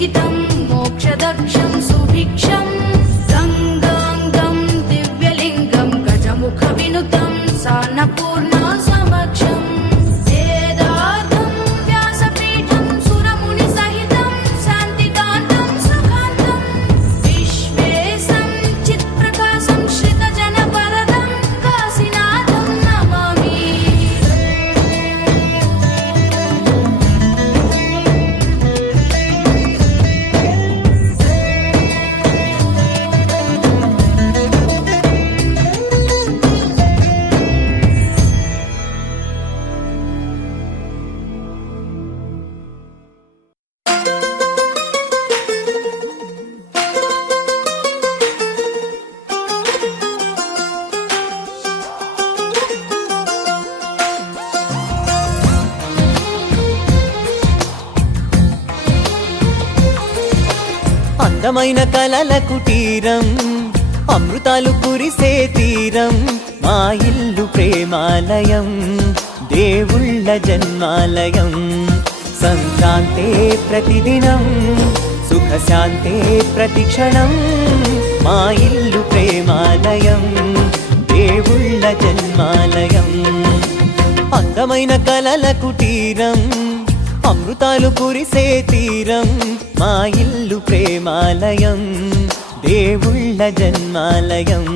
लिखितं मोक्षदक्षं सुभिक्षं गङ्गाङ्गं दिव्यलिङ्गं गजमुखविनुतं सान्नपूर्णा समक्षम् वेदार्थं व्यासपीठं सुरमुनिसहितं शान्तिकान्तं सुखान्तं विश्वेशं चित्प्रकाशं श्रितजनवरदं काशीनाथं नमामि। అందమైన కలల కుటీరం అమృతాలు కురిసే తీరం మా ఇల్లు ప్రేమాలయం దేవుళ్ళ జన్మాలయం సంక్రాంతే ప్రతిదినం సుఖశాంతే ప్రతిక్షణం మా ఇల్లు ప్రేమాలయం దేవుళ్ళ జన్మాలయం అందమైన కలల కుటీరం అమృతాలు కురిసే తీరం మా ఇల్లు ప్రేమాలయం దేవుళ్ళ జన్మాలయం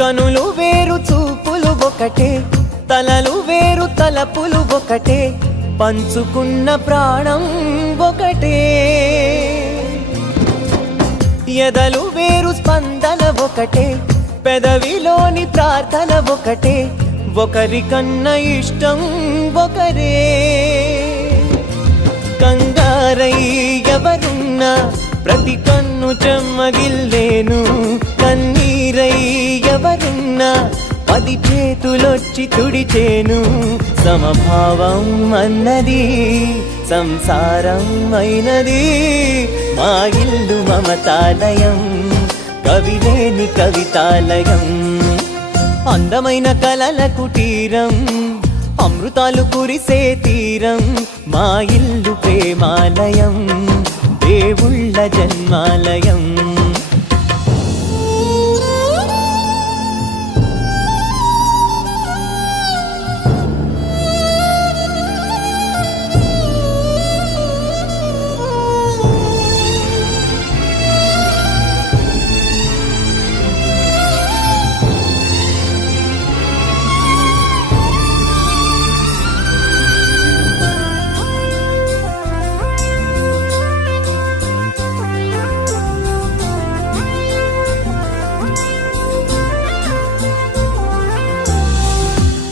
కనులు వేరు చూపులు ఒకటే తలలు వేరు తలపులు ఒకటే పంచుకున్న ప్రాణం ఒకటే ఎదలు వేరు స్పందన ఒకటే పెదవిలోని ప్రార్థన ఒకటే ఒకరికన్నా ఇష్టం ఒకరే కంగారై ఎవరున్నా ప్రతి కన్ను చెమ్మగిల్లేను కన్నీరై ఎవరున్నా 10 చేతులొచ్చి తుడిచేను సమభావం అన్నది సంసారం అయినది మా ఇల్లు మమతాలయం కవిలేని కవితాలయం అందమైన కలల కుటీరం అమృతాలు కురిసే తీరం మా ఇల్లు ప్రేమాలయం దేవుళ్ళ జన్మాలయం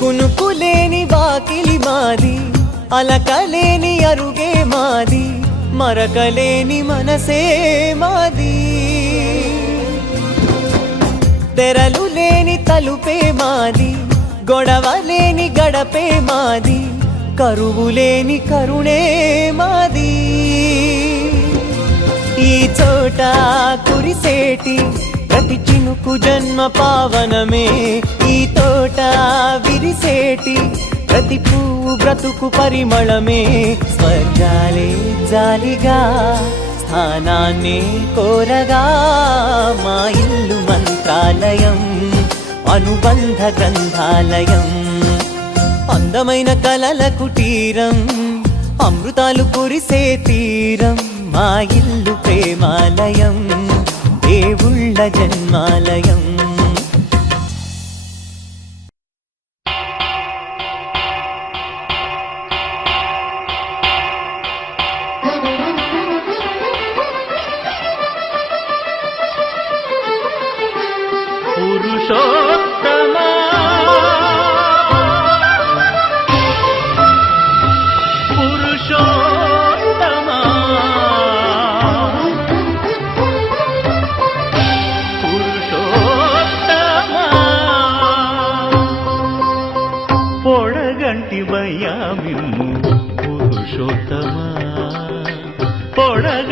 కునుకులేని వాకిలి మాది అలకలేని అరుగే మాది మరకలేని మనసే మాది తెరలు లేని తలుపే మాది గొడవలేని గడపే మాది కరువులేని కరుణే మాది ఈ చోట కురిసేటి ప్రతి చినుకు జన్మ పావనమే ఈ తోట విరిసేటి ప్రతి పువ్వు బ్రతుకు పరిమళమే స్వర్గాలే జాలిగా స్థానాన్ని కోరగా మా ఇల్లు మంత్రాలయం అనుబంధ గ్రంథాలయం అందమైన కలల కుటీరం అమృతాలు కురిసే తీరం మా ఇల్లు ప్రేమాలయం దేవుళ్ళ జన్మాలయం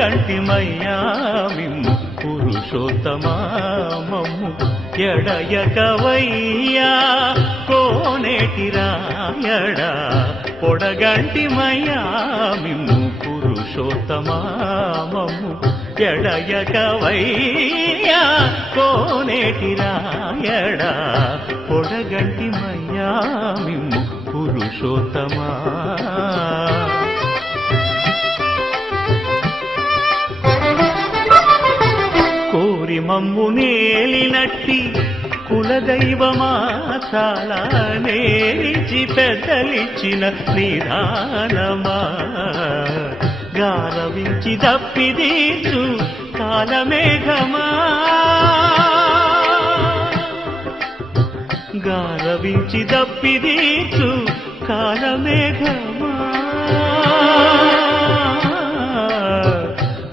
పొడగంటిమయ్యా మిమ్ము పురుషోత్తమా మమ్ము ఎడయకవయ్యా కోనేటి రాయడా పొడగంటిమయ్యా మిమ్ము పురుషోత్తమా మమ్ము ఎడయకవయ్యా కోనేటి రాయడా పొడగంటిమయ్యా మిమ్ము పురుషోత్తమా కోరి మమ్ము నేలినట్టి కులదైవమా చాలా నేలిచి పెద్దలిచ్చిన నిదానమా గారవించి దప్పిదీచు కాలమేఘమా గారవించి దప్పిదీచు కాలమేఘమా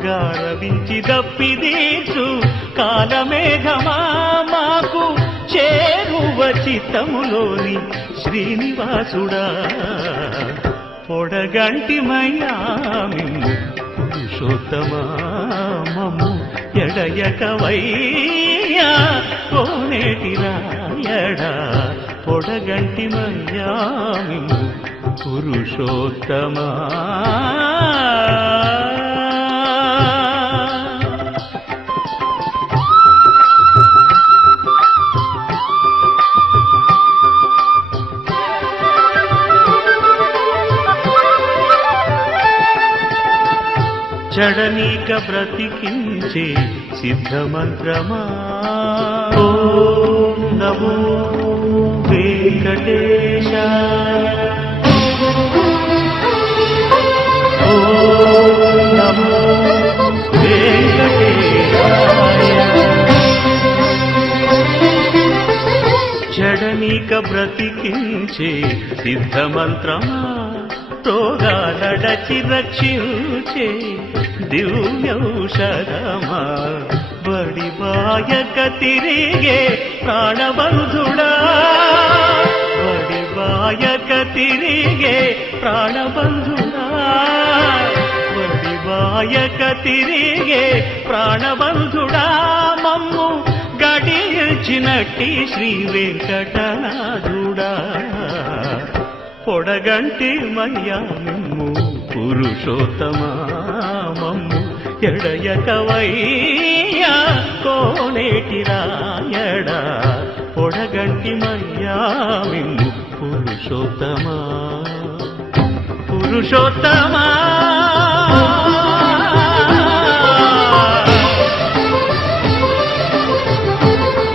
గారవించి దప్పిదీచు కాలమేఘమా మాకు చేరువ చిత్తములోని శ్రీనివాసుడా పొడగంటిమయ్యా మిమ్ము పురుషోత్తమా మమ్ము ఎడయకవయ్యా కోనేటి రాయడా పొడగంటిమయ్యా మిమ్ము పురుషోత్తమా చడనీక బ్రతికించే సిద్ధమంత్రమా ఓం నమో వెంకటేశాయ ఓం నమో వెంకటేశాయ చడనీక బ్రతికించే సిద్ధమంత్రమా రోగాలడచి రక్షించే దివ్యౌషధమా బడి బాయక తిరిగే ప్రాణబంధుడా బడి బాయక తిరిగే ప్రాణబంధుడా బడి బాయక తిరిగే ప్రాణబంధుడా మమ్ము గడిచినట్టి శ్రీ వెంకటనాథుడా పొడగంటిమయ్యా మిమ్ము పురుషోత్తమా మమ్ము ఎడయకవయ్యా కోనేటి రాయడా పొడగంటిమయ్యా మిమ్ము పురుషోత్తమా పురుషోత్తమా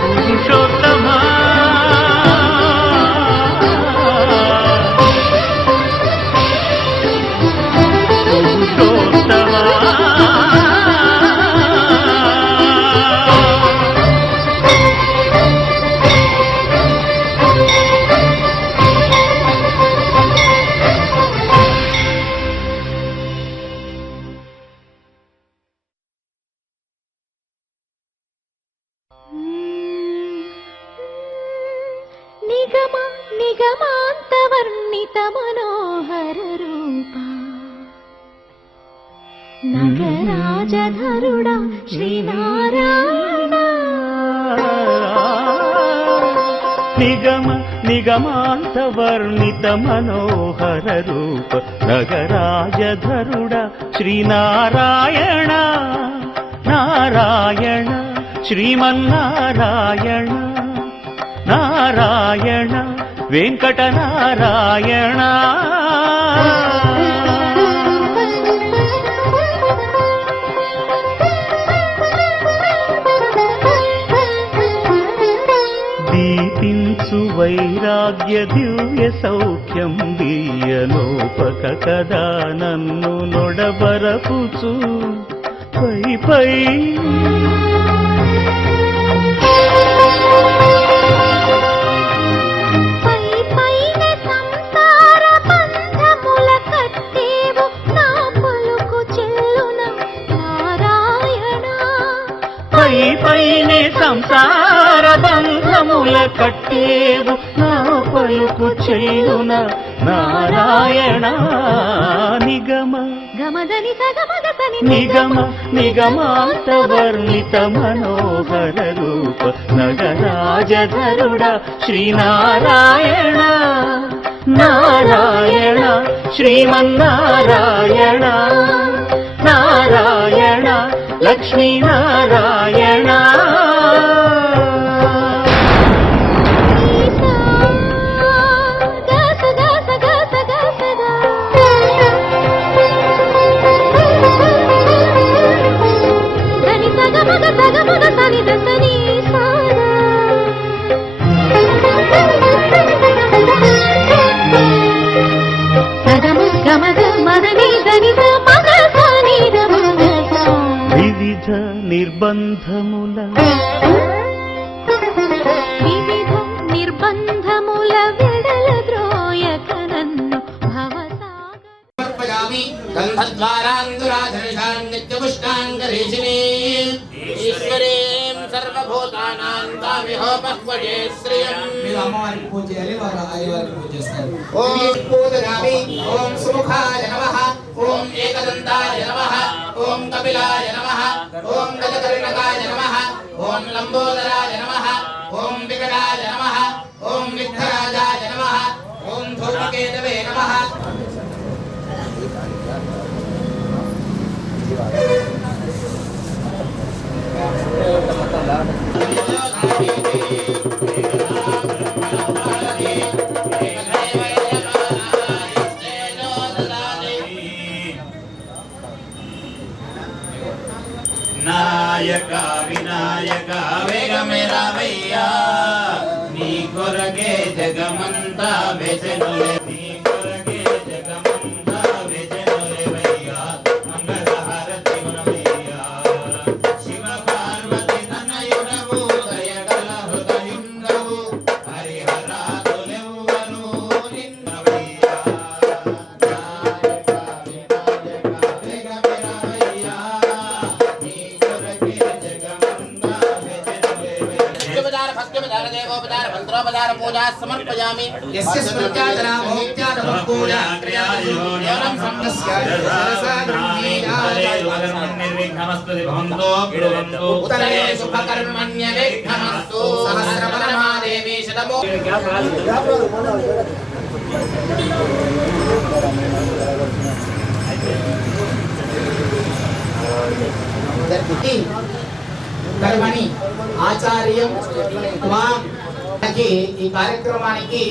పురుషోత్తమా నిగమ నిగమాంతవర్ణిత మనోహర రూప నగరాజధరుడ శ్రీనారాయణ నిగమ నిగమాంతవర్ణిత మనోహర రూప నగరాజధరుడ శ్రీనారాయణ నారాయణ శ్రీమన్నారాయణ నారాయణ వెంకటనారాయణ దీపించు వైరాగ్య దివ్య సౌఖ్యం దీయలోపక కదా నన్ను నొడబరపుచు పై పై పైనే సంసార బంధముల కట్టేవు నా పలుకు చెల్లున నారాయణ నిగమ గమదని సగమగసని నిగమ నిగమాంత వర్ణిత మనోహర రూప నగరాజధరుడ శ్రీనారాయణ నారాయణ శ్రీమన్నారాయణ నారాయణ లక్ష్మీనారాయణ వివిధ నిర్బంధముల నిర్బంధముల విడల ద్రోయక నన్ను భవసాగ గంధద్వారాంగురాధరిషాం నిత్యపుష్టాంగరీషిణీ ఈశ్వరీం సర్వభూతానాం తామిహోపహ్వజే శ్రియం. మీరు అమ్మవారికి పూజ చేయాలి, వారు అయ్యవారికి పూజ చేస్తారు. ఓం పూజయామి. ఓం సుముఖాయ నమః. ఓం ఏకదంతాయ నమః. ఓం కపిలాయ నమః. ఓం గజకర్ణకాయ నమః. ఓం లంబోదరాయ నమః. ఓం వికటాయ నమః. ఓం విఘ్నరాజాయ నమః. ఓం ధూమకేతవే నమః. నాయక వినాయక వేగమే రావయ్యా నీ కొరకే జగమంతా వెచెనులే నీ కొరకే జగమంతా వెచెనులేవయ్యా మంగళహారతి గుణమయ్యా శివ పార్వతి తనయుడవు దయగల హృదయుండవు హరిహరాదులెవ్వరు నిన్నవయ్యా నాయక వినాయక వేగమే రావయ్యా భక్తిపదార దేవోపదార మంత్రోపదార పూజా సమర్పయామి. యస్య స్మృత్యాదన భోక్త్యాద భక్పూజా కేవలం సంతస్యాయ ఉత్తరే శుభకర్మణ్య విఘ్నమస్తు. సహస్రపరమాదేవి శతమో కర్మణి ఆచార్యం త్వాం. ఈ కార్యక్రమానికి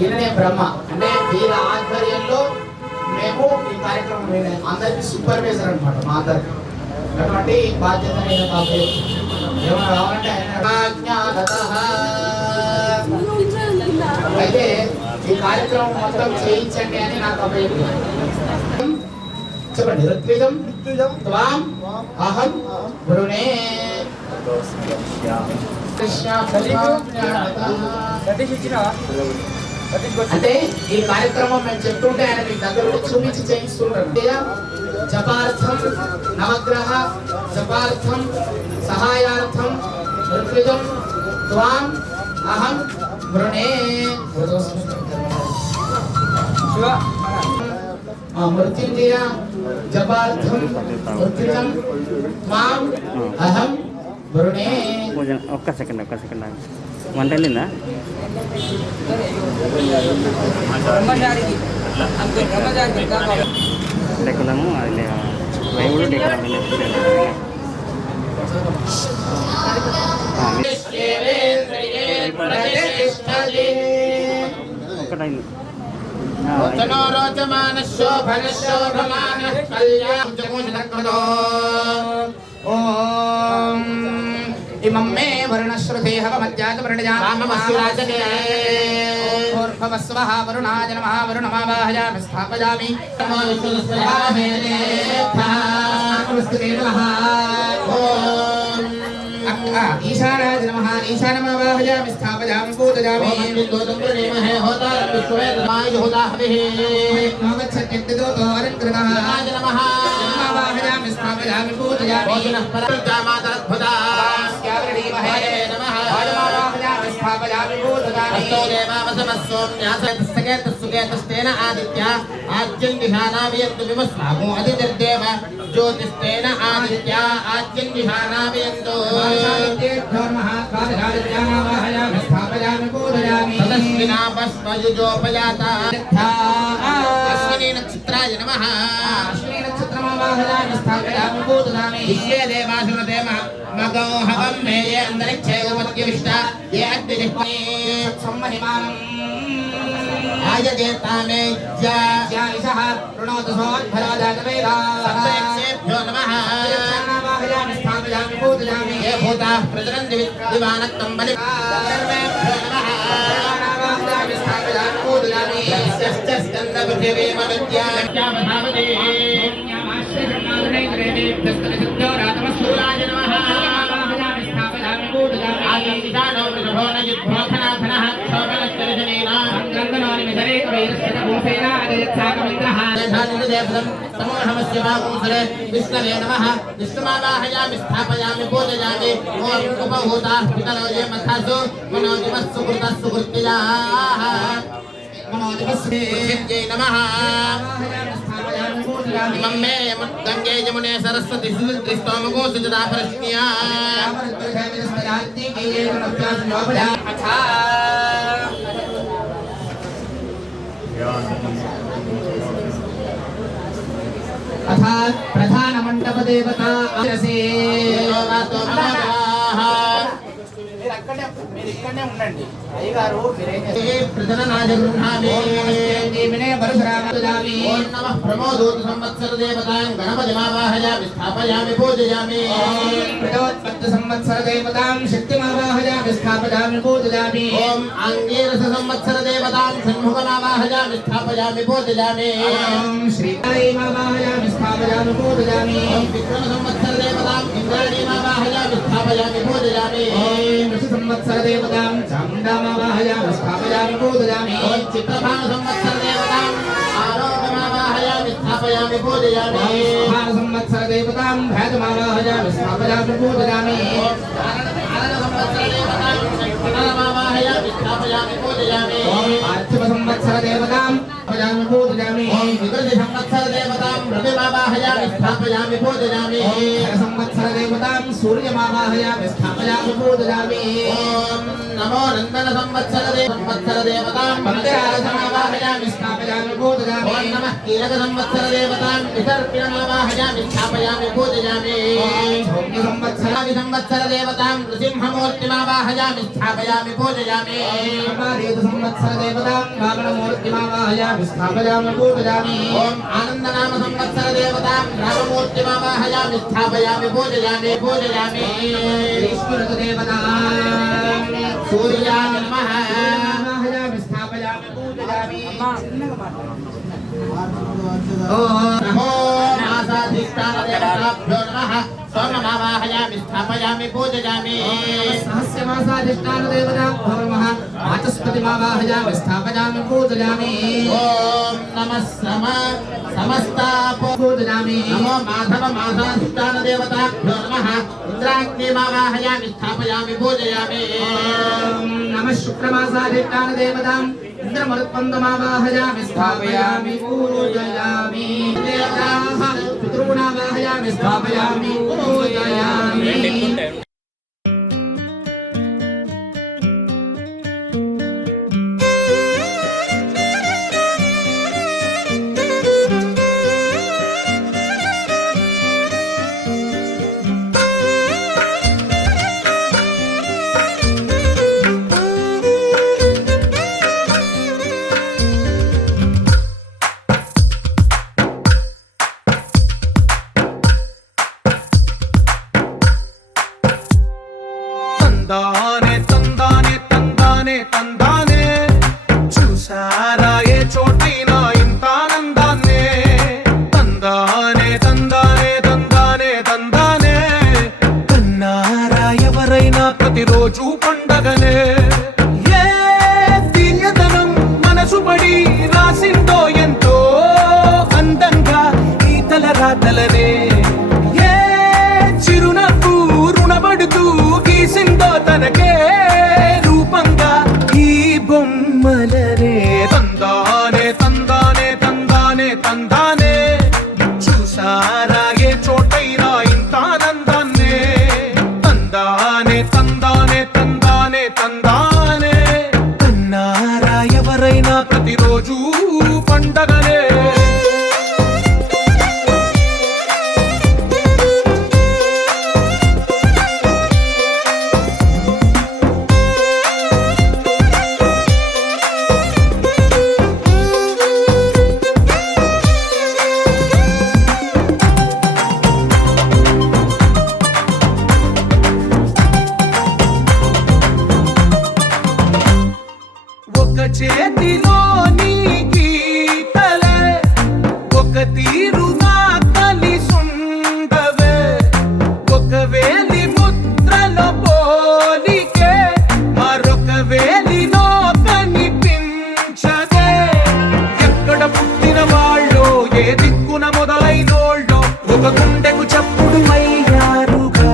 ఈయననే బ్రహ్మ, అంటే వీళ్ళ ఆధ్వర్యంలో మేము ఈ కార్యక్రమం అందరికి సూపర్వైజర్ అనమాట. మా అందరికి అటువంటి బాధ్యత నేను కాబట్టి ఏమైనా కావాలంటే అయితే ఈ కార్యక్రమం మొత్తం చేయించండి అని నాకు అభ్యర్థి. చెప్పండి. ఋత్విజం త్వాం అహం వరుణే అంటే ఈ కార్యక్రమం మేము చెప్తుంటే ఆయన మీ దగ్గర చూపించి చేయిస్తుంటారు. జపార్థం నవగ్రహ జపార్థం సహాయార్థం ఋత్విజం త్వాం అహం వృణే మృత్యుంజయ జపార్థం ఋత్విజం త్వాం అహం వరుణే. ఒక్క సెకండ్ వంట వెళ్ళిందా? డెక్కలము అది వైవుడు డెక్కలం ఒక్కటైంది. ఓం ఇమం మే వర్ణశ్రుతే హవమధ్యాత వర్ణజామస్వః వరుణాయ నమః వరుణమావాహయామి స్థాపయామి. ఈశానాయ నమః ఈశానమావాహయామి స్థాపయామి పూజయామి. ఆవాహయామి స్థాపయామి పూజయామి. స్థాపయామి పూజయామి. ततो देवावसमः सोम्यासकेतुकेतुस्तेन आदित्य आज्यं दिशानावयन्तु विमस्वामो अधिनिर्देव ज्योतिस्तेन आदित्य आज्यं दिशानावयन्तु तदस्विना भस्मयुजोपयाता अश्विनी नक्षत्राय नमः अश्विनी नक्षत्रमावाहयामि स्थापयामि पूजयामि विश्वे देवासुरते मगो हवं मेये अन्तरिक्षे उपद्यविष्टा ये अग्निजिह्वे सम्महिमानम् आयजेतामे ज्यानिशः प्रणोतु सोऽध्वराजातवेदाः नमः वाहयामि स्थापयामि पूजयामि ये भूताः प्रचरन्ति दिवानक्तं बलि सर्वेभ्यो नमः वाहयामि स्थापयामि पूजयामि यस्य स्कन्दपृथिवीमविद्यावधावते सूराय नमः वाहयामि स्थापयामि पूजयामि आदिशानो वृषभोनयुद्धोखनाथनः शोभनश्चरजनेन गन्धनानि मिसरे कवैरस्य भूसेना अजयत्साकमिन्द्रः तमोहमस्य वाकुंसरे विष्णवे नमः विष्णुमावाहयामि स्थापयामि पूजयामि ॐ उपभूताः पितरो ये मथासु मनोदिवस्सु कृतस्सु कृत्याः मनोदिवस्यै नमः इमं मे गङ्गे यमुने सरस्वती सुस्तोमगो सुजता परश्न्या अर्थात प्रधान मंडप देवता आरसे మీరు ఇక్కడనే ఉండండి అయ్యగారు ప్రమోదూత సంవత్సర దేవతాం గణపతిమావాహయామి స్థాపయామి పూజయామి ప్రజోత్పత్తి సంవత్సర దేవతాం శక్తిమావాహయామి స్థాపయామి పూజయామి ఓం ఆంగీరస సంవత్సర దేవతాం షణ్ముఖమావాహయామి స్థాపయామి పూజయామి ఓం శ్రీమావాహయామి స్థాపయామి పూజయామి ఓం విక్రమ సంవత్సర దేవతాం ఇంద్రాణీమావాహయామి స్థాపయామి పూజయామి ఓం సంవత్సర దేవతాం చాముండామావాహయామి స్థాపయామి పూజయామి ఓం చిత్రభాను సంవత్సర దేవతాం ఆరోగ్యమావాహయామి స్థాపయామి పూజయామి భాను సంవత్సర దేవతాం భేదమావాహయామి స్థాపయామి పూజయామి ఓం ఆరణ సంవత్సర దేవతాం శక్తిమావాహయామి స్థాపయామి పూజయామి ఓం ఆర్చివ సంవత్సర దేవతాం స్థాపయామి పూజయామి ఓం వికృతి సంవత్సర దేవతాం రవిమావాహయామి స్థాపయామి పూజయామి ఓం సంవత్సర దేవతాం సూర్యమావాహయామి స్థాపయామి పూజయామి ఓం నమో నందన సంవత్సర దేవతాం పంచరాజమావాహయామి స్థాపయామి పూజయామి ఓం నమః కీలక సంవత్సర దేవతాం విసర్పిణమావాహయామి స్థాపయామి పూజయామి ఓం సంవత్సర దేవతాం నృసింహమూర్తిమావాహయామి స్థాపయామి పూజయామి ఓం సంవత్సర దేవతాం వామనమూర్తిమావాహయామి స్థాపయామి పూజయామి ఓం ఆనందనామ సంవత్సర దేవతాం రామమూర్తిమావాహయామి స్థాపయామి పూజయామి పూజయామి ఈశ్వర దేవతాం సూర్యాయ నమః వాహయామి స్థాపయామి పూజయామి ఓం నమో మాసాధిష్టాన దేవతాభ్యో నమః సోమమావాహయామి స్థాపయామి పూజయామి సహస్రమాసాధిష్టాన దేవతాభ్యో నమః వాచస్పతిమావాహయామి స్థాపయామి పూజయామి ఓం నమః సమస్తాపో పూజయామి నమో మాధవ మాసాధిష్టాన దేవతాభ్యో నమః ఇంద్రాగ్నిమావాహయామి స్థాపయామి పూజయామి ఓం నమః శుక్రమాసాధిష్టాన దేవతాం ఇంద్రమరుత్పందమావాహయామి స్థాపయామి పూజయామి దేవతాః పితॄణావాహయామి స్థాపయామి పూజయామి తందానే తందానే తందానే తందానే చూసారా ఏ చోటైనా ఇంత ఆనందాన్నే తందానే తందానే తందానే తందానే కన్నారా ఎవరైనా ప్రతిరోజు పండగనే ఏ తీయదనం మనసు పడి రాసిందో ఎంతో అందంగా ఈ తలరాతలనే ఏ చిరునవ్వు రుణపడుతూ గీసిందో తనకే రూపంగా ఈ బొమ్మ గుండెకు చప్పుడు అయ్యారుగా.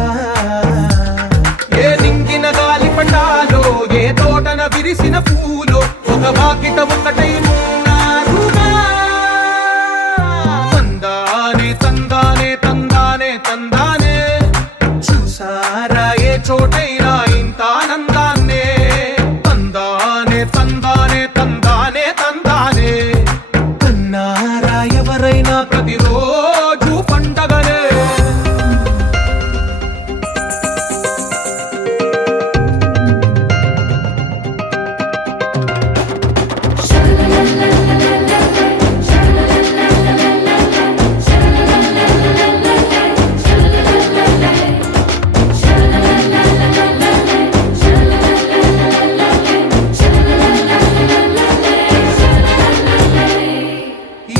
ఏ నింగిన గాలి పటాలో ఏ తోటన విరిసిన పూలో ఒక వాకిట ఒకటై ఉన్నారుగా. తందానే తందానే తందానే తందానే చూసారా ఏ చోటైనా ఇంత ఆనందాన్నే. తందానే తందానే తందానే తందానే కన్నారా ఎవరైనా ప్రతిరోజు పండగనే.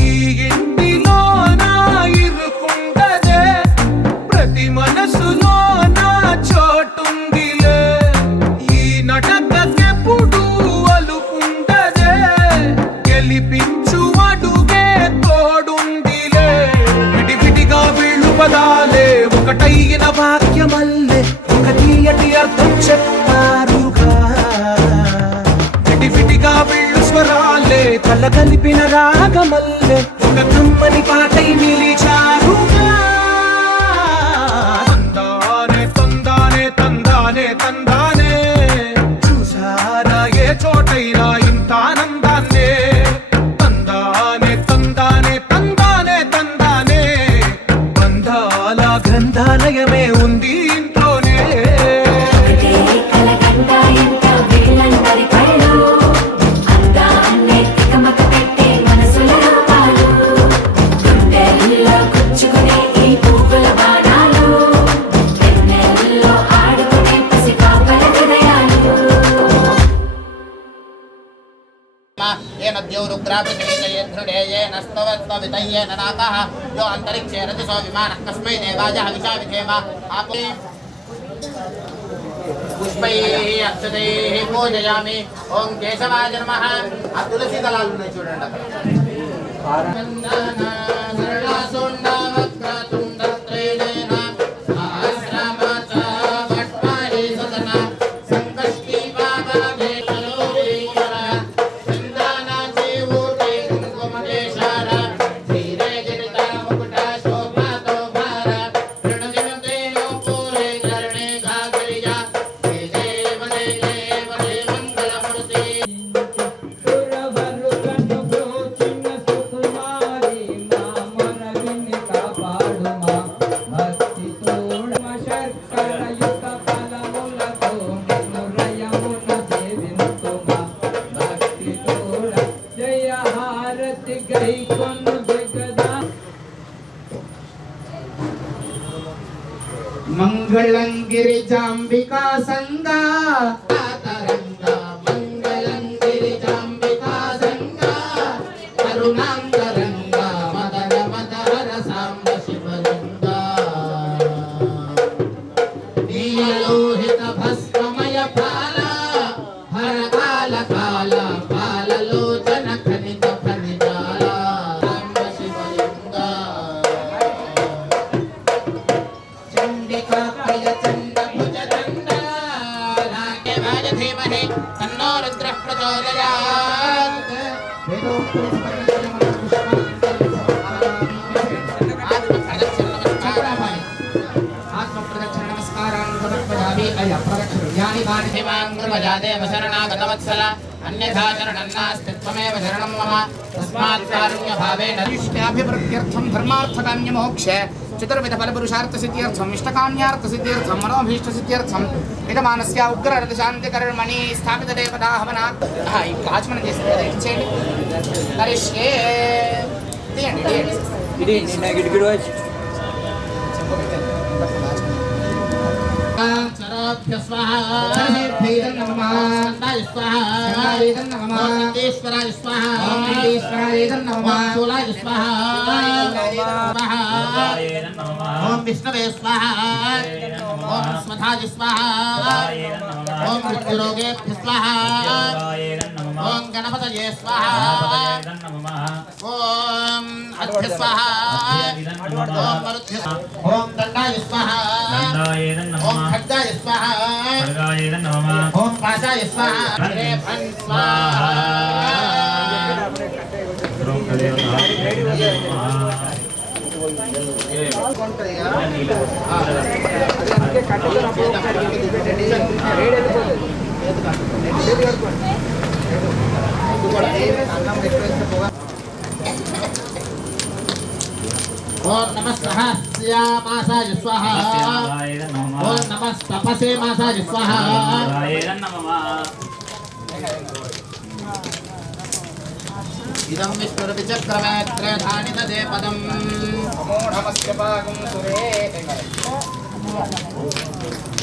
ఈ ఇంటిలో నా ఇరుకుండదే ప్రతి మనసులో నా చోటుందిలే. ఈ నటకెప్పుడు అలుకుండదే గెలిపించు అడుగే తోడుందిలే. విడివిడిగా వీళ్ళు పదాలే ఒకటైన వాక్యమల్లే ఒక తీయటి అర్థం చెప్పారుగా. విడివిడిగా వీళ్ళు స్వరాలే కల కలిపిన రాగమల్లే ఒక కమ్మని పాటై నిలిచారుగా. తందానే తందానే తందానే తందానే చూసారా ఏ చోటైనా ఇంత ఆనందాన్నే. తందానే తందానే తందానే తందానే బంధాల గ్రంథాలయమే ఉంది ఇంట్లోనే. येन द्यौरुग्रापृथिवीजयेन स्तवत्ववितयेन नाकः यो अन्तरिक्षे रजसो विमानः कस्मै देवाय हविषा विधेम आपे पुष्पैः अक्षतैः पूजयामि. ओं केशवाय नमः. आ तुलसीदलाలు ఉన్నాయి చూడండి అక్కడ. మంగళం గిరిజాంబికా సంగా तरंगा मंगलं गिरिजाम्बिका संगा करुणां तरंगा मदन मदहर सांब शिवलिंगा नीलोहित भस्ममय फाला हर काल काला पाललोचन खनिज खनिजाला सांब शिवलिंगा चंडिका प्रिय चंड भुज दंडा भाग्यभाज धीमहि तन्नो रुद्रः प्रचोदयात्. आत्मप्रदक्षिण नमस्कारान् समर्पयामि. यानि तानि देवाङ्गमजादेव शरणागतवत्सल अन्यथा शरणं नास्ति त्वमेव शरणं मम तस्मात् कारुण्यभावेन इष्टाभिवृद्ध्यर्थं धर्मार्थकाम्यमोक्ष चतुर्विध फलपुरुषार्थ सिद्ध्यर्थम इष्टकाम्यार्थ सिद्ध्यर्थम मनोभीष्ट सिद्ध्यर्थम विद्यमानस्य उग्र शांति कर्मणि स्थापित देवता हवना आचमन చేయండి. కరిష్యే తీయండి ఇది గిడిగిడి వచ్చి సరభ్య స్వాహా సర్వేభ్యో నమః నాయ స్వాహా నాయ నమః ఈశ్వరాయ స్వాహా ఈశ్వరాయ నమః సోలాయ స్వాహా స్వాహా ఓం విష్ణవే స్వాహ ఓం స్మధాజి స్వాహ ఓం మృత్యురోగేభ్య స్వాహ ఓం గణపతయే స్వాహ ఓం అర్ఘ్య స్వాహ ఓం మరుధ్య ఓం దండాయ స్వాహ ఓం ఖడ్గాయ స్వాహ ఓం పాశాయ స్వాహ రేఫన్ స్వాహ ఓం నమః సహస్రమాసాయ స్వాహ ఓం నమః తపసే మాసాయ స్వాహ ఇదం విష్ణుర్విచక్రమేత్రేధాని తదే పదం నమస్య భాగం సురే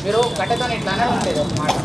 మీరు కట్టతో ఇట్లానే ఉండేది ఒక మాట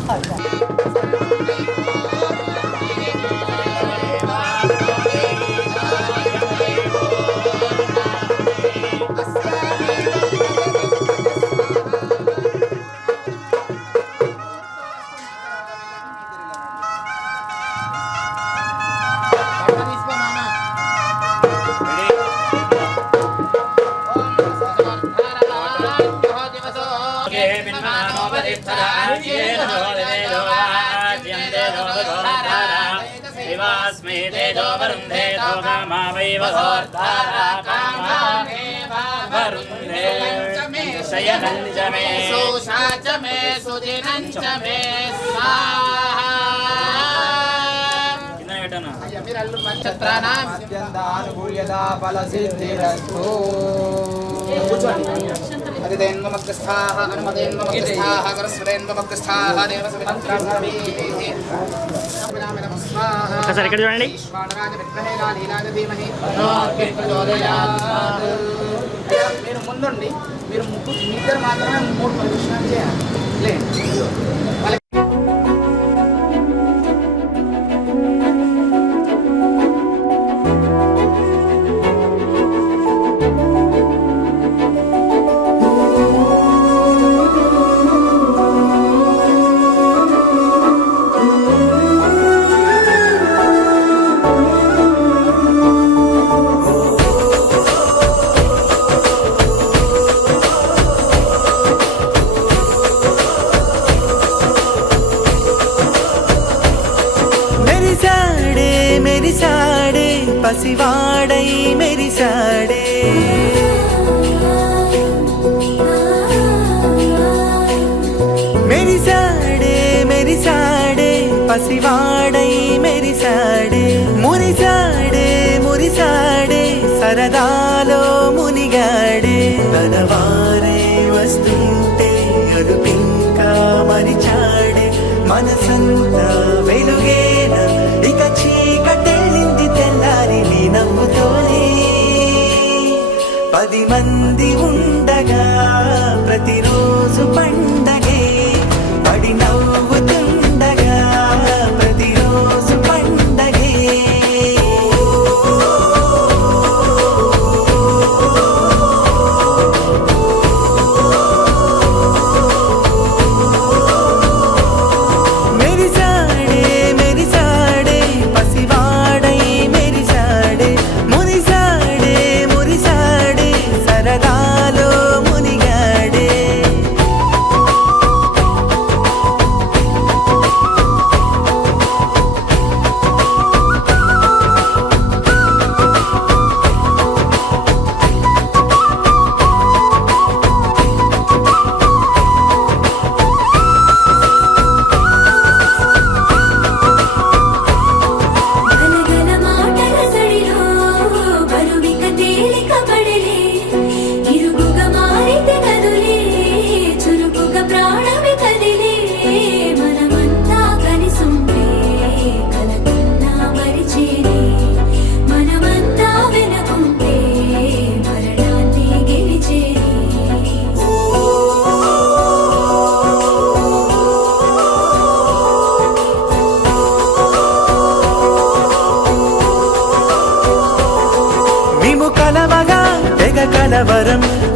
అదిదేన్మగ్రస్థాః అనుమదేన్మగ్రస్థాః కరస్వదేన్మగ్రస్థాః సార్ ఇక్కడ చూడండి మీరు ముందుండి మీరు ఇద్దరు మాత్రమే 3 ప్రదక్షిణాలు చేయాలి పసివాడై మెరిసాడే మెరిసాడే మెరిసాడే పసివాడై మెరిసాడే మురిసాడే మురిసాడే సరదాలో మునిగాడే తనవారే వస్తుంటే అదుపింకా మరిచాడే మనసంతా వెలుగేన ఇక చీకటెళ్ళింది తెల్లారి నీ నవ్వుతోనే 10 మంది ఉండగా ప్రతిరోజు పండగే పడి నవ్వుతుండగా ప్రతిరోజు పండగే మెరిసాడే మెరిసాడే పసివాడై మెరిసాడే మురిసాడే మురిసాడే సరదాలో మునిగాడే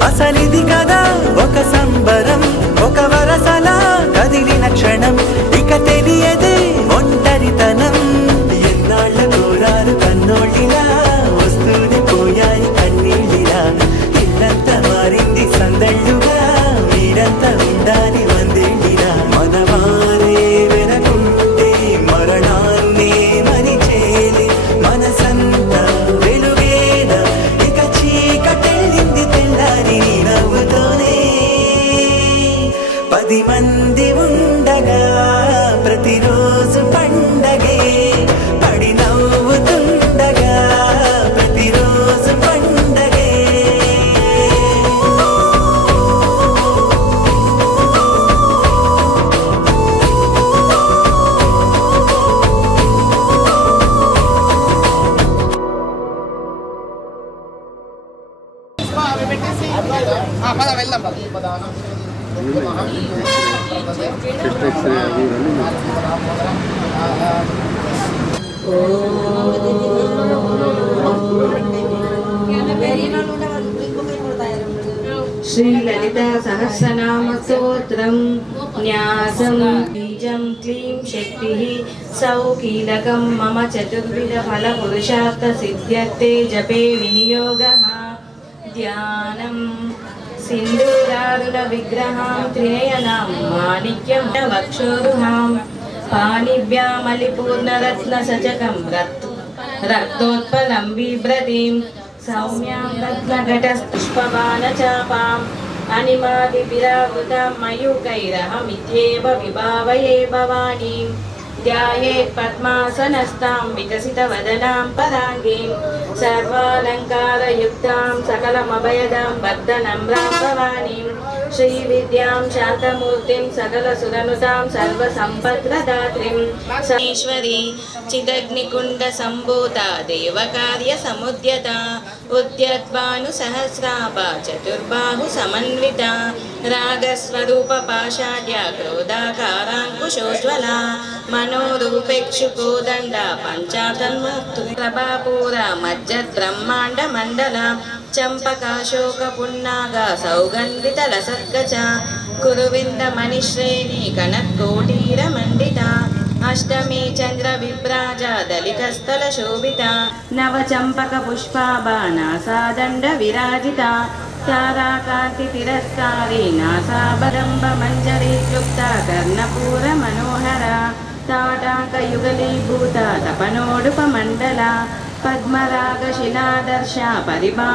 అసలిది కదా ఒక సంబరం, ఒక వరసలా కదిలిన క్షణం, ఇక తెలియదే ఒంటరితనం. ఎన్నాళ్ళ కోరారు కన్నోళ్ళిలా, వస్తూనే పోయాయి కన్నీళ్ళిలా. ఇల్లంతా మారింది సందళ్ళుగా, మీరంతా ఉండాలి వందేళ్ళిలా. మనవారే వెనకుంటే మరణాన్నే మరిచేలే, మనసంతా వెలుగేనా ఇక చీకటెళ్ళింది తెల్లారి నీ నవ్వుతోనే. 10 మంది ఉండగా ప్రతిరోజు పండగే, పడి నవ్వుతుండగా ప్రతిరోజు పండగే. అవి పెట్టేసి పద వెళ్దాం పద. శ్రీలలితా సహస్రనామ స్తోత్రం న్యాసం బీజం క్లీం శక్తిః సౌకీలకం మమ చతుర్విధ ఫల పురుషార్థ సిద్ధ్యర్థే జపే వినియోగః. ధ్యానం సింధూరారుణ విగ్రహాం త్రినయనాం మాణిక్యం వక్షోరుహాం పాణిభ్యామలిపూర్ణరత్న సచకం రక్తోత్పలం బిభ్రతిం సౌమ్యాం రత్నఘటపుష్పబాణచాపాం అనిమాదిభిరావృతాం మయూకైరహమిత్యేవ విభావయే భవానీం. ధ్యాయేత్ పద్మాసనస్తాం వికసితవదనాం పరాంగీం సర్వాలంకారయుక్తాం సకలమభయదాం బద్ధనమ్రాం భవానీం. శ్రీవిద్యాం శాంతమూర్తిం సకలసురనుతాం సర్వసంపత్ప్రదాత్రీం. ఈశ్వరీ చిదగ్నికుండ సంభూత దేవకార్య సముద్యత ఉద్యద్భాను సహస్రాభ చతుర్బాహు సమన్విత రాగస్వరూప పాషాఢ్య క్రోధాకారాంకుశోజ్వల మనోరూపేక్షుకోదండ పంచాతన్మూర్తి ప్రభాపూర మజ్జత్ బ్రహ్మాండ మండల చంపకాశోక పున్నాగ సౌగంధిత లసద్గజ కురువింద మణిశ్రేణి కనత్కోటీర మండిత అష్టమి చంద్ర విభ్రాజ దళితస్థల శోభిత నవ చంపక పుష్పాబాణాసాదండ విరాజిత తారాకాంతి తిరస్కారీ నాసాబదంబ మంజరీ క్లుప్త కర్ణపూర మనోహర తాటాక యుగలీభూత తపనోడుప మండల పద్మరాగ శిలాదర్శ పరిభా.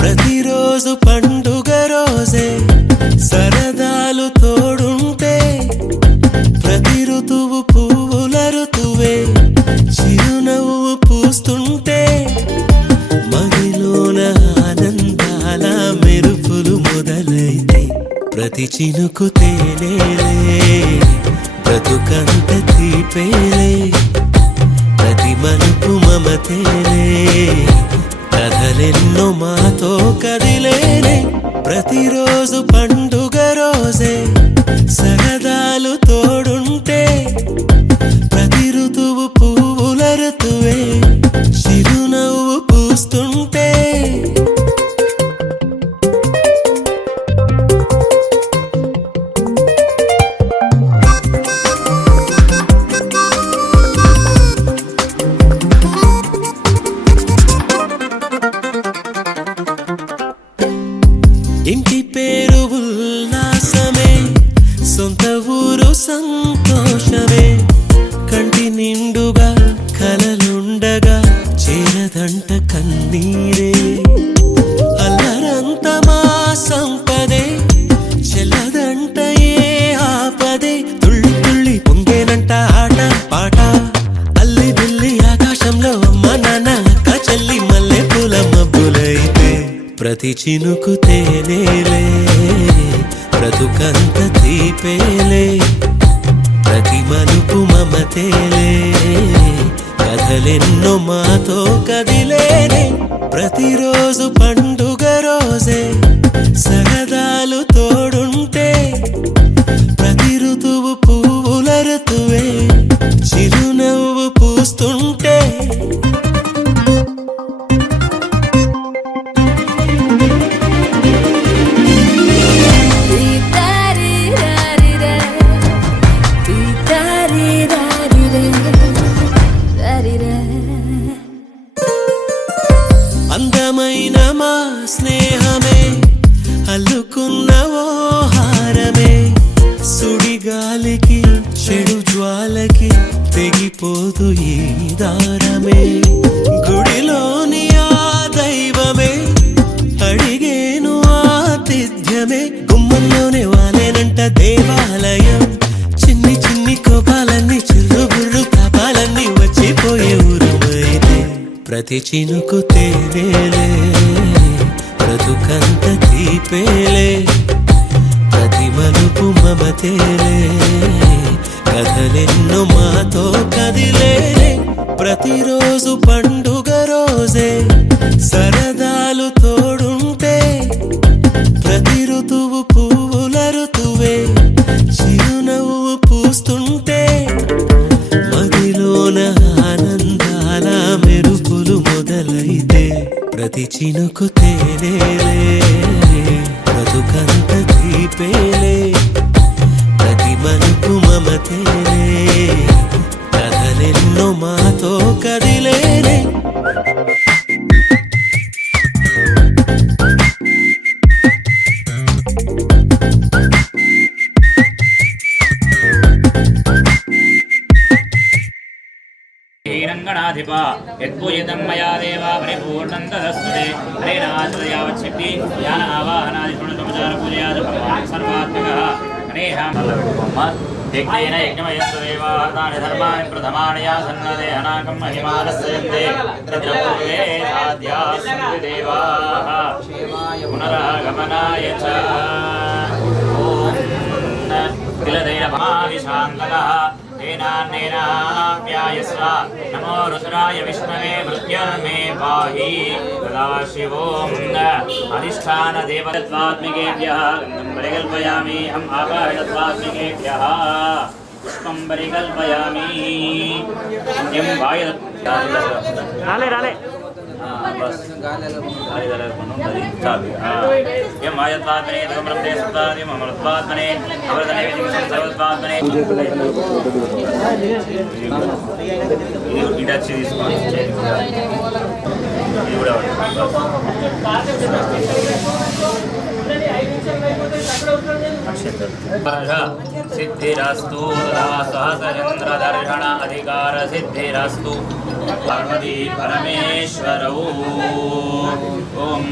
ప్రతిరోజు పండుగ రోజే సరదాలు తోడుంటే, ప్రతి ఋతువు పువ్వుల ఋతువే చిరునవ్వు పూస్తుంటే, మదిలోన ఆనందాల మెరుపులు మొదలైతే, ప్రతి చినుకు తేనేలే బ్రతుకంత తీపేలే, ప్రతి మలుపు మమతేలే కథలెన్నో మాతో కదిలేనే. ప్రతిరోజు పండుగ రోజే సరదాలు తోడుంటే, ప్రతి ఋతువు పువ్వుల ఋతువే చిరునవ్వు పూస్తుంటే. ఇంటి పేరు ఉల్లాసమే, సొంత ఊరు సంతోషమే, కంటి నిండుగా కలలుండగా చేరదంట కన్నీరే. అల్లరంత మా సంపదే చెల్లదంట ఏ ఆపదే, తుళ్ళి తుళ్ళి పొంగేనంట ఆట పాట, ప్రతి చినుకు తేనేలే, బ్రతుకంత తీపేలే, ప్రతి మలుపు మమతేలే, కథలెన్నో మాతో కదిలేనే. ప్రతిరోజు పండుగ రోజే, సరదాలు తోడుంటే, ప్రతి ఋతువు పువ్వుల ఋతువే, చిరునవ్వు పూస్తుంటే. అందమైన మా స్నేహమే అల్లుకున్న ఓ హారమే, సుడిగాలికి చెడు జ్వాలకి తెగిపోదు ఈ దారమే. గుడిలోని ఆ దైవమే అడిగేను ఆతిథ్యమే, గుమ్మంలోనే వాలేనంట దేవాలయం. చిన్ని చిన్ని కోపాలన్నీ చిల్లుబుర్రు తాపాలన్నీ వచ్చిపోయే ఊరుమైతే. ప్రతి చినుకు తేనేలే, బ్రతుకంత తీపేలే, ప్రతి మలుపు మమతేలే, కథలెన్నో మాతో కదిలేనే. ప్రతిరోజు పండుగ రోజే, సరదాలు తోడుంటే, ప్రతి ఋతువు పువ్వుల ఋతువే, చిరునవ్వు పూస్తుంటే. మదిలోన ఆనందాల మెరుపులు మొదలైతే, ప్రతి చినుకు తేనేలే, బ్రతుకంత తీపేలే, ప్రతి మలుపు మమతేలే, కథలెన్నో మాతో కదిలేనే. రంగనాధిప యద్భూయితం మయా దేవా పరిపూర్ణం తదస్తుతే. హరేనాశ్రయావచ్చిత్తి జ్ఞాన ఆవాహనాది గుణసముచార పూజయాద సర్వాత్మకః అనేహం యజ్ఞేన యజ్ఞమయంతు దేవార్తాని ధర్మాణి ప్రథమాణయా సన్నదే అనాకం మహిమానస్యంతే. తద్రపూర్వే సాధ్యాస్సంతి దేవాః పునరాగమనాయ చ. ఓం తిలదైన మహావిశాంతకః तेनान्नेनाप्यायस्व नमो रुद्राय विष्णवे मृत्युर्मे पाहि सदाशिवों अधिष्ठानदेवतत्वात्मिकेभ्यः गन्धं परिकल्पयामि अहम् आकाशतत्वात्मिकेभ्यः पुष्पं परिकल्पयामि यं वायुतत्वात्मिकेभ्यः यं वायुतत्वात्मने तमृते सत्तादिं अमृतत्वात्मने अमृतनैवेद्यं सर्वत्वात्मने. ఇది వచ్చి తీసుకోండి, ఇది కూడా सिद्धिरस्तु सहस्रेन्द्रदर्शन अधिकार सिद्धिरस्तु पार्वती परमेश्वरौ. ओम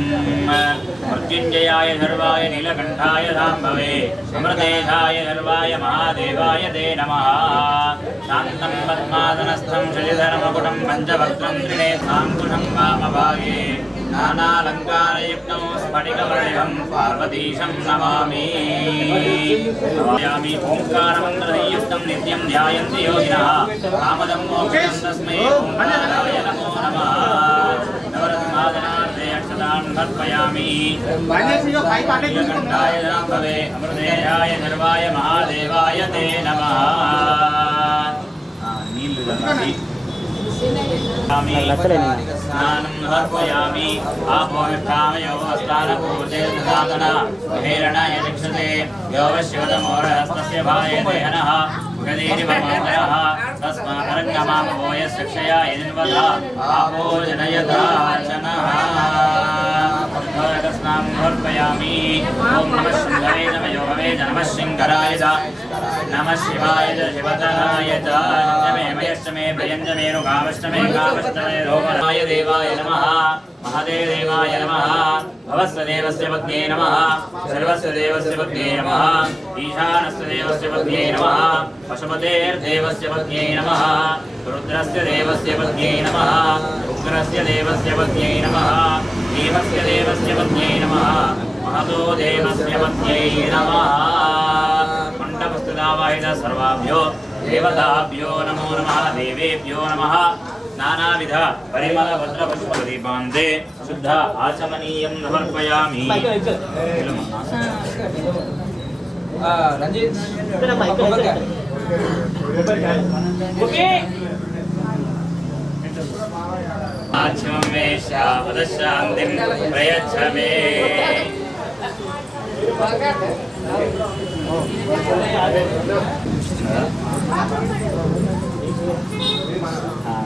मृत्युंजयाय सर्वाय नीलकंठाय शांभवे अमृतेशाय सर्वाय महादेवाय ते नमः. शान्तं पद्मासनस्थं श्रीधरमकुटं पञ्चवक्त्रं त्रिनेत्राङ्कुशं वामभागे नानालङ्कारयुक्तं स्फटिकवर्णिभं पार्वतीशं नमामि. नमामि ओंकारमन्त्रयुक्तं नित्यं ध्यायन्ति योगिनः कामदं मोक्षं तस्मै ओंकाराय नमो नमः. नवरत्नादनार्थे अक्षतां समर्पयामि. नीलकण्ठाय शाम्भवे अमृतेशाय सर्वाय महादेवाय ते नमः. स्नानं समर्पयामि. आपोष्ठामयो स्नानपूर्तेर्दधातन हेरणाय दक्षते यो वश्यवतमोरहस्तस्य भायते हनः गदेरिवमोहरः तस्मादरङ्गमामवोयस्य यदिन्वधा आपो जनयदाचनः. स्नानं समर्पयामि. ॐ नमः शिवाय नमः नमः शङ्कराय नमः शिवाय शिवतराय च मे प्रियञ्जमे रुगावष्टमे गावष्टमे रोमराय देवाय नमः. महादेव देवाय नमः. भवस्य देवस्य पत्न्ये नमः. सर्वस्य देवस्य पत्न्ये नमः. ईशानस्य देवस्य पत्न्ये नमः. पशुपतेर्देवस्य पत्न्यै नमः रुद्रस्य देवस्य पत्न्यै नमः उग्रस्य देवस्य पत्न्यै नमः भीमस्य देवस्य पत्न्यै नमः महतो देवस्य पत्न्यै नमः मण्डपस्थितावाहित सर्वाभ्यो देवताभ्यो नमो नमः देवेभ्यो नमः नानाविध परिमल भद्रपुष्पदीपान्ते शुद्ध आचमनीयं समर्पयामि రంజిత్ आचमं मे शापदशान्तिं प्रयच्छ मे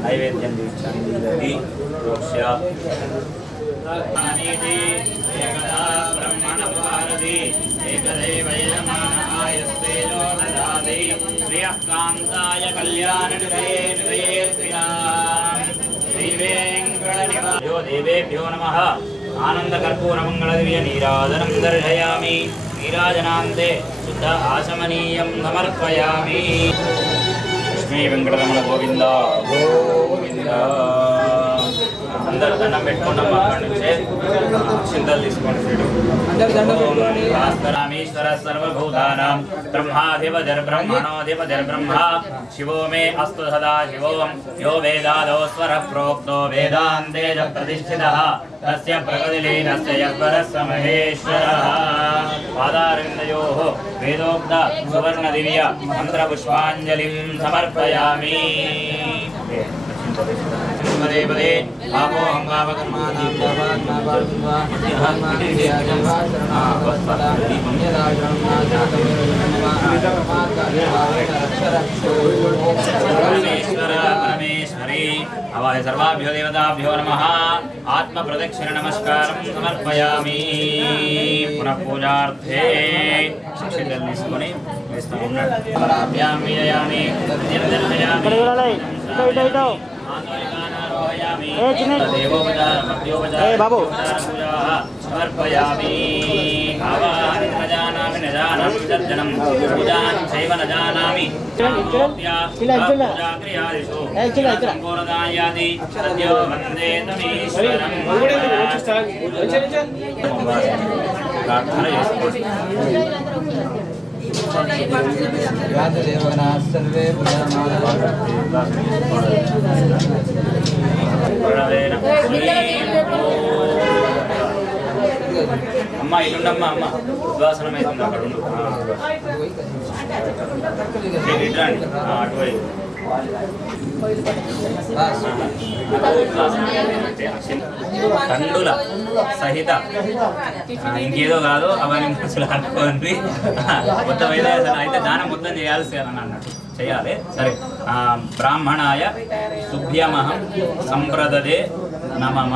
नैवेद्यं दीक्षान्ति रोक्ष्य अनीति एकदा ब्रह्मणभारति एकदैव यजमानायस्तेजो ददाति श्रियः कान्ताय कल्याणनिधये निधयेऽर्पिणाम् श्रीवेङ्कटनिवासो देवेभ्यो नमः आनन्दकर्पूरमङ्गलदिव्य नीराजनं दर्शयामि नीराजनान्ते शुद्ध आचमनीयं समर्पयामि लक्ष्मी वेङ्कटरमण गोविन्द गोविन्द అందరూ దండం పెట్టుకున్నాం అక్కడి నుంచే చింతలు తీసుకోండి రామేశ్వర సర్వభూతానాం బ్రహ్మాధిపతిర్బ్రహ్మణోధిపతిర్బ్రహ్మ శివో మే అస్తు సదా శివోం యో వేదాదో స్వర ప్రోక్తో వేదాంతే చ ప్రతిష్ఠితః తస్య ప్రగతిలీనస్య యస్వరస్య మహేశ్వరః పాదారవిందయోః వేదోక్త సువర్ణ దివ్య మంత్రపుష్పాంజలిం సమర్పయామి पदे पदे पापो हंगामकर्माणां परमेश्वरी अवाय सर्वाभ्यो देवताभ्यो नमः आत्मप्रदक्षिण नमस्कारं समर्पयामि पुनः पूजार्थे शिक्षितल తీసుకొని వేస్తాం ఉన్నాడు విజయామి నిర్దర్శయామి बाबू समर्पयामि आवाहनं न जानामि न जानामि तद्जनं पूजां चैव न जानामि पूजाक्रियादिषु सम्पूर्णदायादि सद्यो वन्दे तमीश्वरं प्रार्थना చేసుకోండి सर्वे అమ్మ ఇటుండమ్మా అమ్మ ఉద్వాసనం అవుతుంది అక్కడ ఉండు అటువైపు తండుల సహిత ఇంకేదో కాదు అవన్నీ మనసులు అనుకోండి మొత్తం అయితే దానం మొత్తం చేయాల్సి అని అన్నట్టు చేయాలి సరే బ్రాహ్మణాయ శుభ్యమహం సంప్రదదే నమమ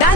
దాని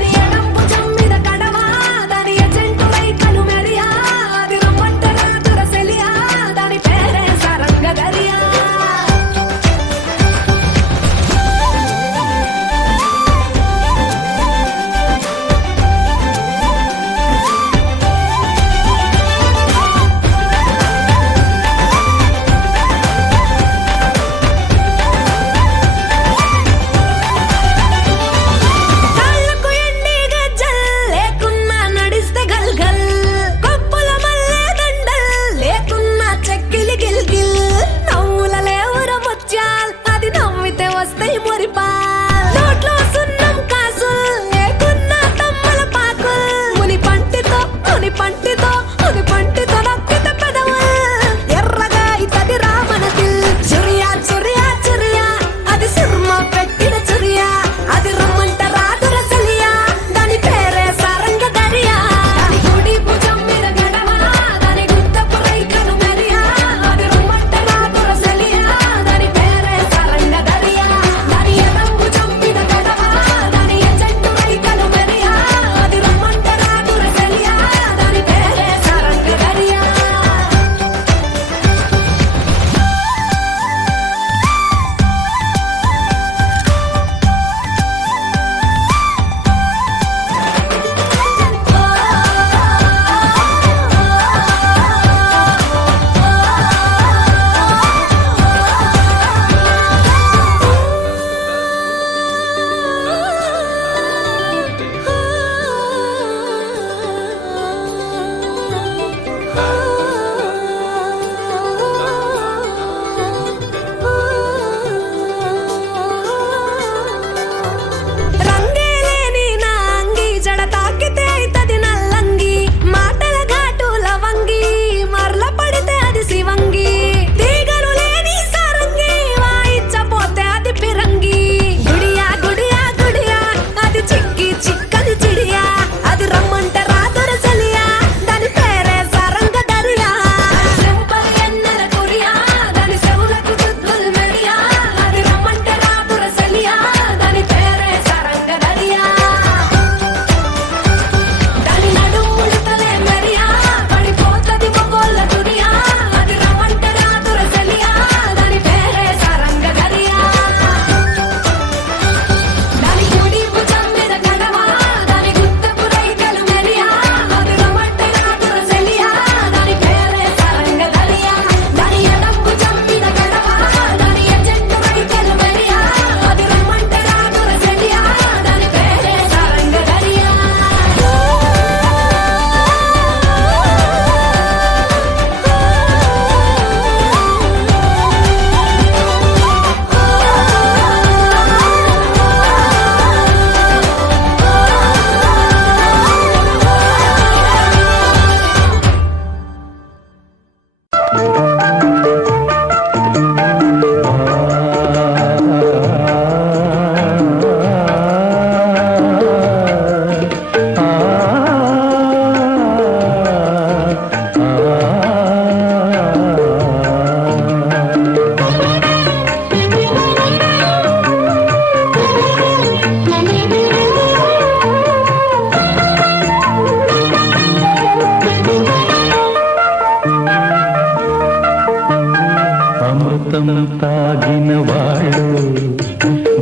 అమృతం తాగిన వాళ్ళు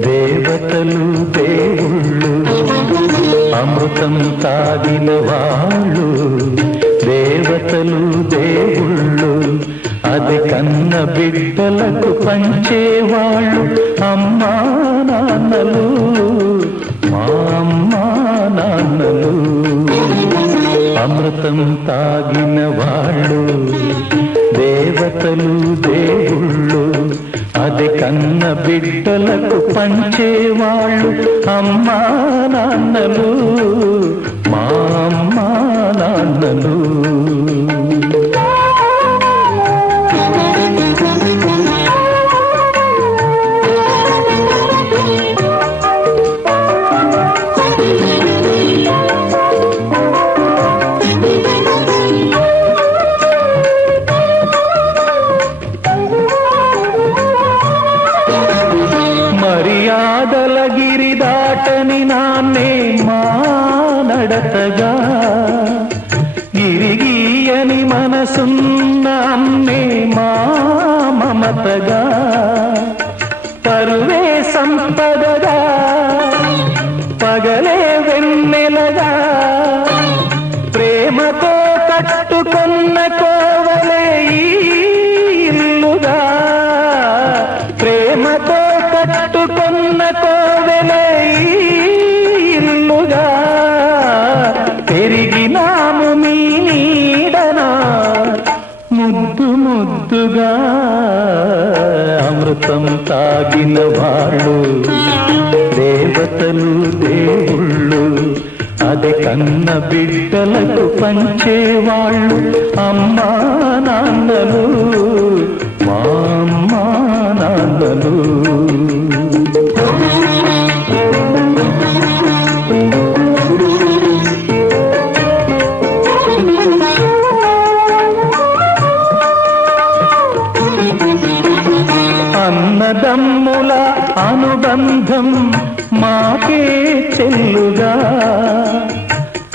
దేవతలు దేవుళ్ళు, అమృతం తాగిన వాళ్ళు దేవతలు దేవుళ్ళు, అది కన్న బిడ్డలకు పంచేవాళ్ళు అమ్మా నాన్నలు, మా అమ్మా నాన్నలు. అమృతం తాగిన వాళ్ళు దేవతలు దేవుళ్ళు, అది కన్న బిడ్డలకు పంచేవాళ్ళు అమ్మా నాన్నలు, మా అమ్మా నాన్నలు. మర్యాదల గిరి దాటని నాన్నే మా నడతగా, గిరిగీయని మనసున్న అమ్మే మా మమతగా, పరువే సంపదగా పగలే వెన్నెలగా, ప్రేమతో కట్టుకున్న కోవలే ఈ ఇల్లుగా, ప్రేమతో కట్టుకున్న కోవెలే ఈ ఇల్లుగా, పెరిగినాము మీ నీడనా ముద్దు ముద్దుగా. అమృతం తాగిన వాళ్ళు దేవతలు దేవుళ్ళు, అది కన్న బిడ్డలకు పంచేవాళ్ళు అమ్మా నాన్నలు, మా అమ్మా నాన్నలు. అన్నదమ్ముల అనుబంధం మాకే చెల్లుగా,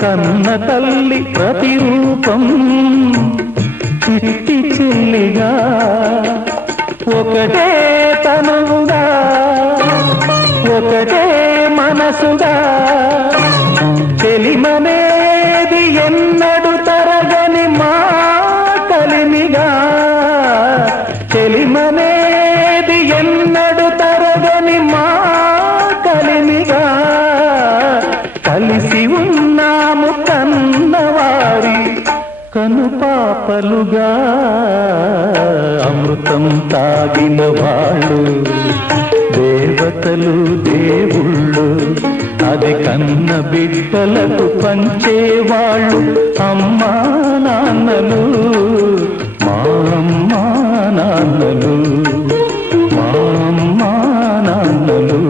కన్న తల్లి ప్రతిరూపం చిట్టి చెల్లిగా, ఒకటే తనువుగా ఒకటే మనసుగా, చెలిమనేది ఎన్నడు తరగని మా కలిమిగా, చెలిమనేది ఎన్నడు తరగని మా కలిమిగా, కలిసి ఉన్నాము కన్నవారి కనుపాపలుగా. అమృతం తాగిన వాళ్ళు దేవతలు దేవుళ్ళు, అది కన్న బిడ్డలకు పంచేవాళ్ళు అమ్మా నాన్నలు, మా అమ్మా నాన్నలు, మా అమ్మా నాన్నలు.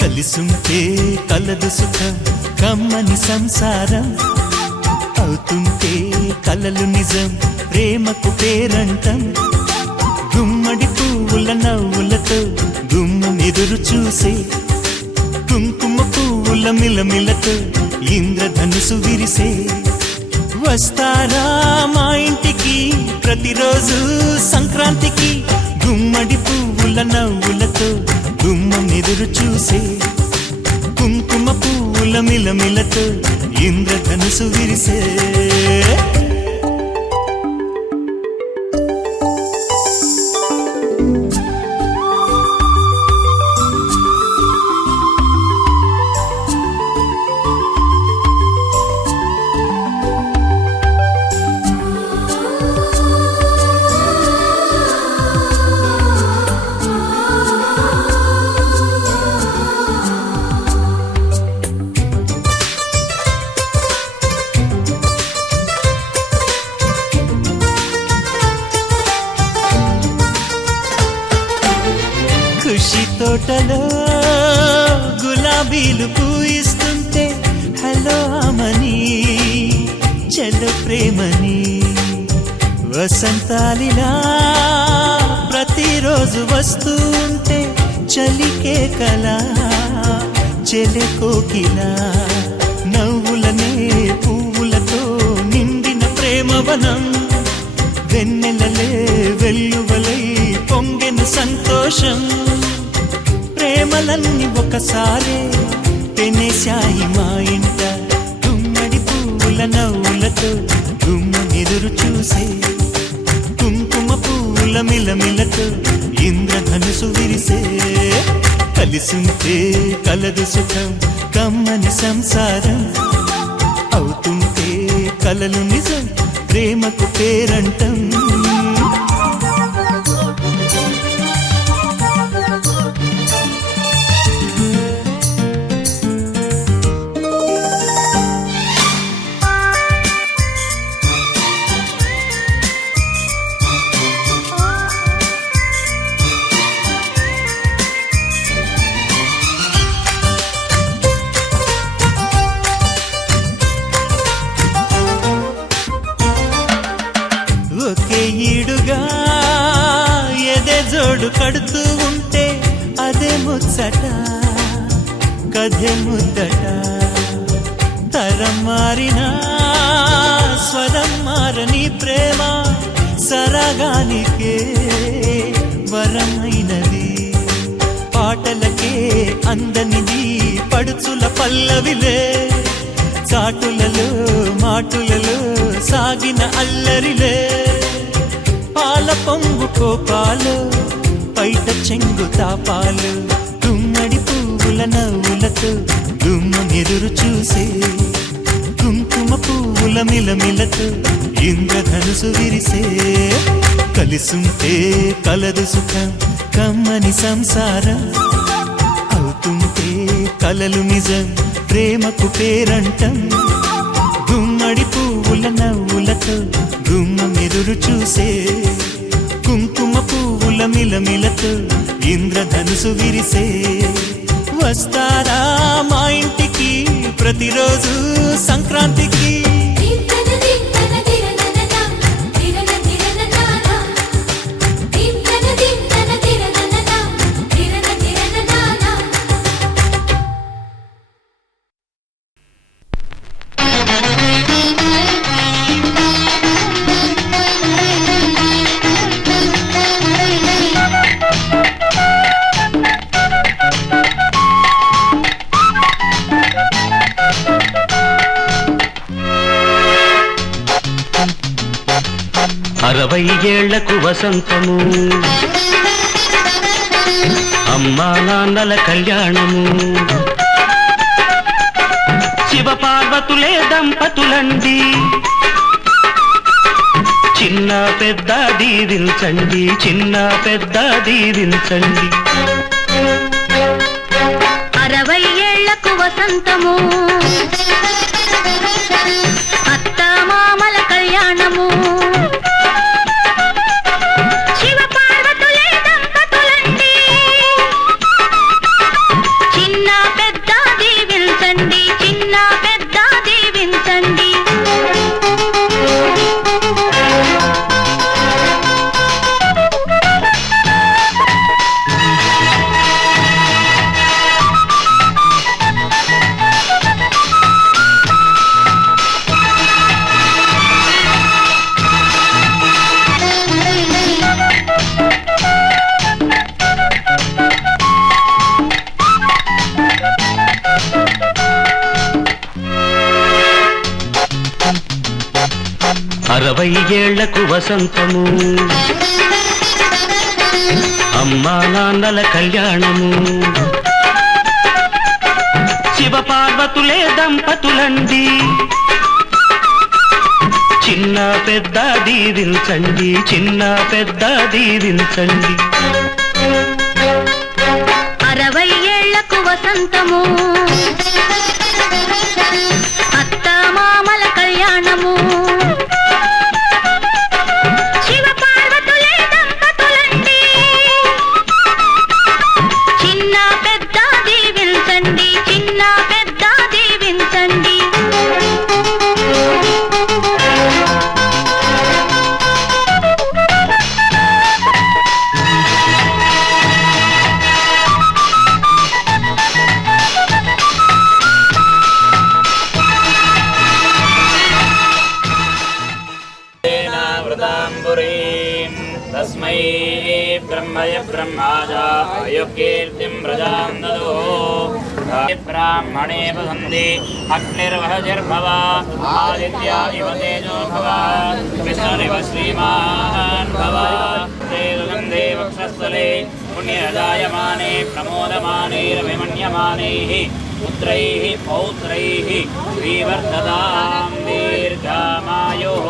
కలిసుంటే కలదు సుఖం కమ్మని సంసారం, అవుతుంటే కలలు నిజం ప్రేమకు పేరంటం, గుమ్మడి పువ్వుల నవ్వులతో గుమ్మం ఎదురు చూసే, కుంకుమ పువ్వుల మిలమిలతో ఇంద్రధనుసు విరిసే, వస్తారా మా ఇంటికి ప్రతిరోజు సంక్రాంతికి, గుమ్మడి పువ్వుల నవ్వులతో గుమ్మం ఎదురు చూసే, కుంకుమ పువ్వుల మిలమిలతో ఇంద్రధనుసు విరిసే. తోటలో గులాబీలు పూయిస్తుంటే హలో అమని చెల్లో ప్రేమని వసంతాలిలా ప్రతిరోజు వస్తూ ఉంటే చలికే కలా చెలె కోకిలా నవ్వులనే పువ్వులతో నిండిన ప్రేమవనం వెన్నెలలే వెల్లువలై పొంగెన సంతోషం ప్రేమలన్నీ ఒకసారే పెనేశాయి మా ఇంట గుమ్మడి పువ్వుల నవ్వులతో గుమ్మ ఎదురు చూసే కుంకుమ పువ్వుల మిలమిలతో ఇంద్రధనుసు విరిసే కలిసుంటే కలదు సుఖం కమ్మని సంసారం అవుతుంటే కలలు నిజం ప్రేమకు పేరంటం ఒకే ఈడుగా ఎదే జోడు కడుతూ ఉంటే అదే ముచ్చట కథే ముద్దట తరం మారినా స్వరం మారని ప్రేమ సరగానికే వరమైనది పాటలకే అందనిది పడుచుల పల్లవిలే చాటులలో మాటులలో సాగిన అల్లరిలే పాల పొంగు కోపాలు పైట చెంగు తాపాలు గుమ్మడి పువ్వుల నవ్వులతో గుమ్మ ఎదురు చూసే కుంకుమ పువ్వుల మిలమిలతో ఇంద్రధనుసు విరిసే కలిసుంటే కలదు సుఖం కమ్మని సంసారం అవుతుంటే కలలు నిజం ప్రేమకు పేరంటం గుమ్మడి పువ్వుల నవ్వులతో గుమ్మం ఎదురు చూసే కుంకుమ పువ్వుల మిలమిలతో ఇంద్రధనుసు విరిసే వస్తారా మా ఇంటికి ప్రతిరోజు సంక్రాంతికి అరవై ఏళ్లకు వసంతము అమ్మా నాన్నల కళ్యాణము శివ పార్వతులే దంపతులండి చిన్న పెద్ద దీవించండి చిన్న పెద్ద దీవించండి 60 ఏళ్లకు వసంతము అత్త మామల కళ్యాణము శివ పార్వతులే దంపతులండి చిన్న పెద్ద దీవించండి చిన్న పెద్ద దీవించండి అరవై ఏళ్లకు వసంతము అమ్మా నాన్నల కళ్యాణము శివ పార్వతులే దంపతులండి చిన్న పెద్ద దీవించండి చిన్న పెద్ద దీవించండి 60 ఏళ్లకు వసంతము అత్త మామల కళ్యాణము శివ పార్వతులే దంపతులండి చిన్న तस्मै ब्रह्मय ब्रह्माजाय कीर्तिं प्रजां ददुः ब्राह्मणे वसन्ति अग्निर्वहजिर्भव आदित्या इव तेजो भव विष्णुरिव श्रीमान् भव ते सुगन्धे वक्षस्थले पुण्यजायमाने प्रमोदमानैरभिमन्यमानैः पुत्रैः पौत्रैः श्रीवर्धतां दीर्घामायुः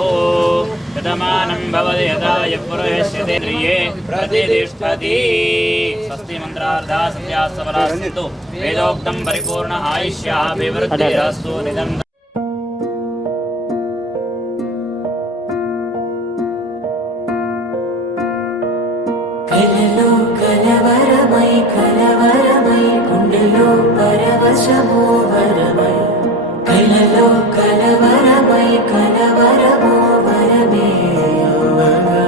शतमानं भवति यदाय पुरुषस्येन्द्रिये प्रतिष्ठति स्वस्ति मन्त्रार्धा सत्या सबला सन्तु वेदोक्तं परिपूर्ण आयुष्याभिवृद्धिरस्तु निदं కలలో కలవరమై కలవరమై గుండెలో పరవశమో వరమై కలలో కలవరమై కలవరమో వరమే యోగగా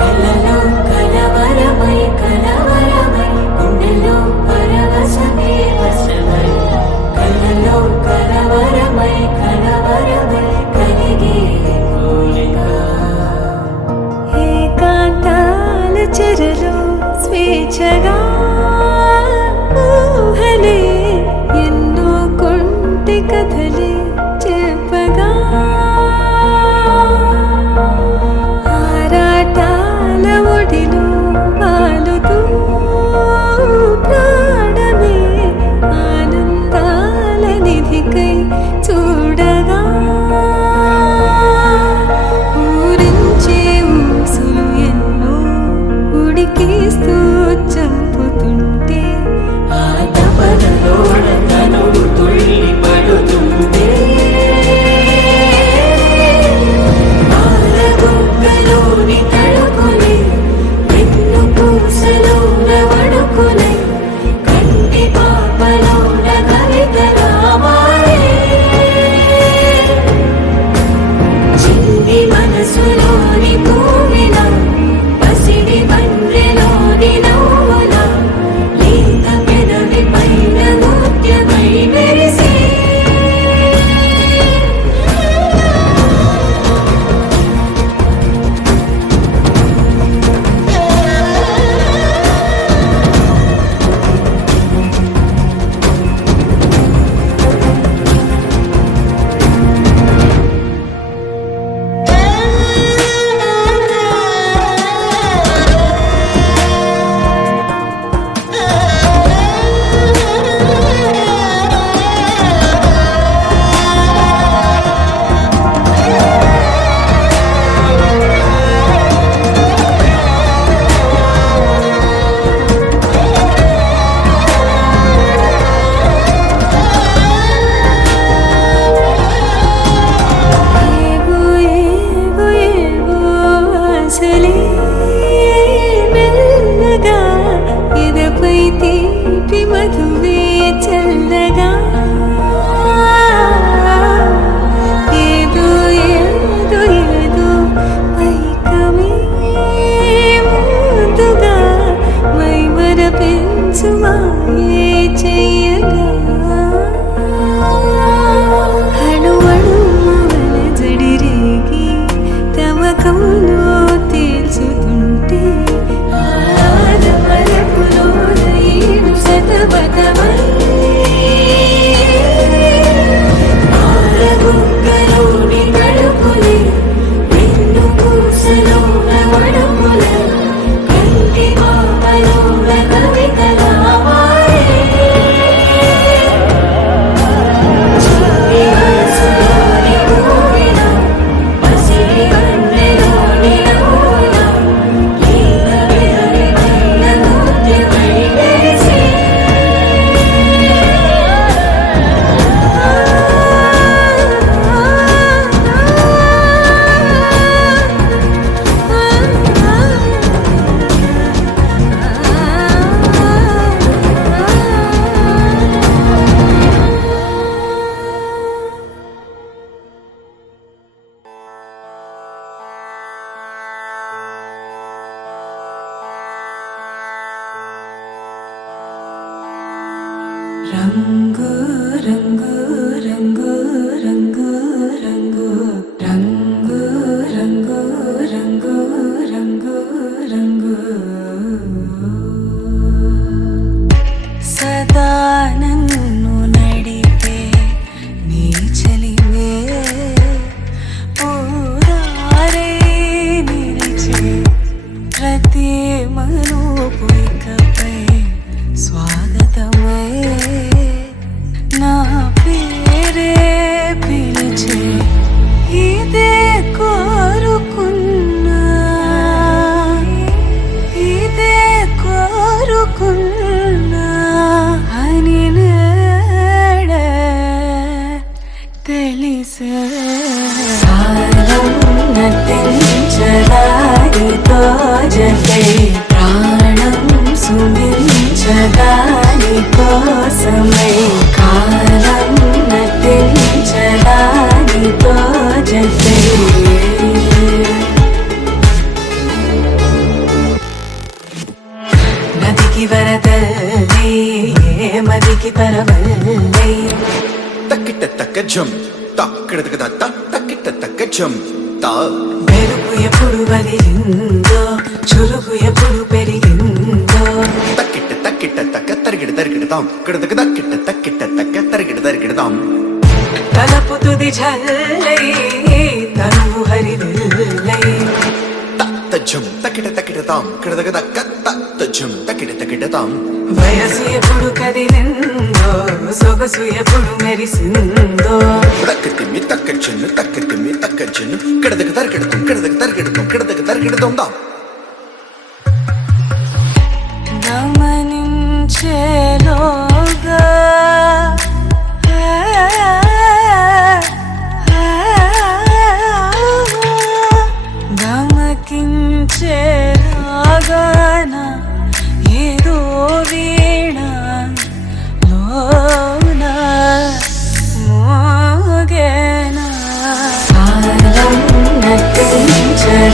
కలలో కలవరమై కలవరమై గుండెలో పరవశమే వశమై కలలో కలవరమై కలవరమై కలిగే కోరిక ఏకాంతాల చెరలో స్వేచ్ఛగా ఊహలే తక్కిట తక్క జం తక్కిడతక త తక్కిట తక్క జం తా మెరుపు ఎప్పుడు వదిలిందో చురుకు ఎప్పుడు పెరిగిందో తక్కిట తక్కిట తక్క తరిగిడ తరిగిడతాం కిడతక తక్కిట తక్కిట తక్క తరిగిడ తరిగిడతాం తలపు తుది జల్లై తనువు హరివిల్లై తజ్జం తక్కిట తక్కిడతాం కిడతక తక్క తజ్జం తక్కిట తక్కిడతాం వయసు ఎప్పుడు కదిలిందో సొగసు ఎప్పుడు మెరిసిందో తక్కతిమ్మి తక్కచ్చెన్ను తక్కతిమ్మి తక్కచ్చెన్ను కిడతక తరిగిడతాం కిడతక తరిగిడతాం కిడతక తరిగిడతాం దా గమనించేలోగా గమకించేలాగాన ఏదో వీణ లోన మోగేనా కాలం నటించడానితో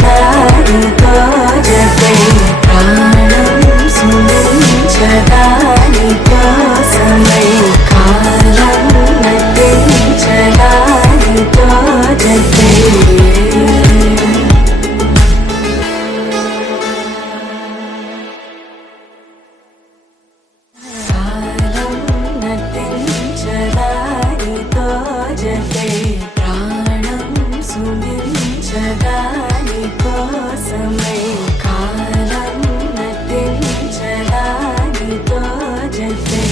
జతై ప్రాణం సుమించడాని కోసమై కాలం నటించడానితో జతై కాలం నటించడానితో జతై ప్రాణం సుమించడాని కోసమై కాలం నటించడానితో జతై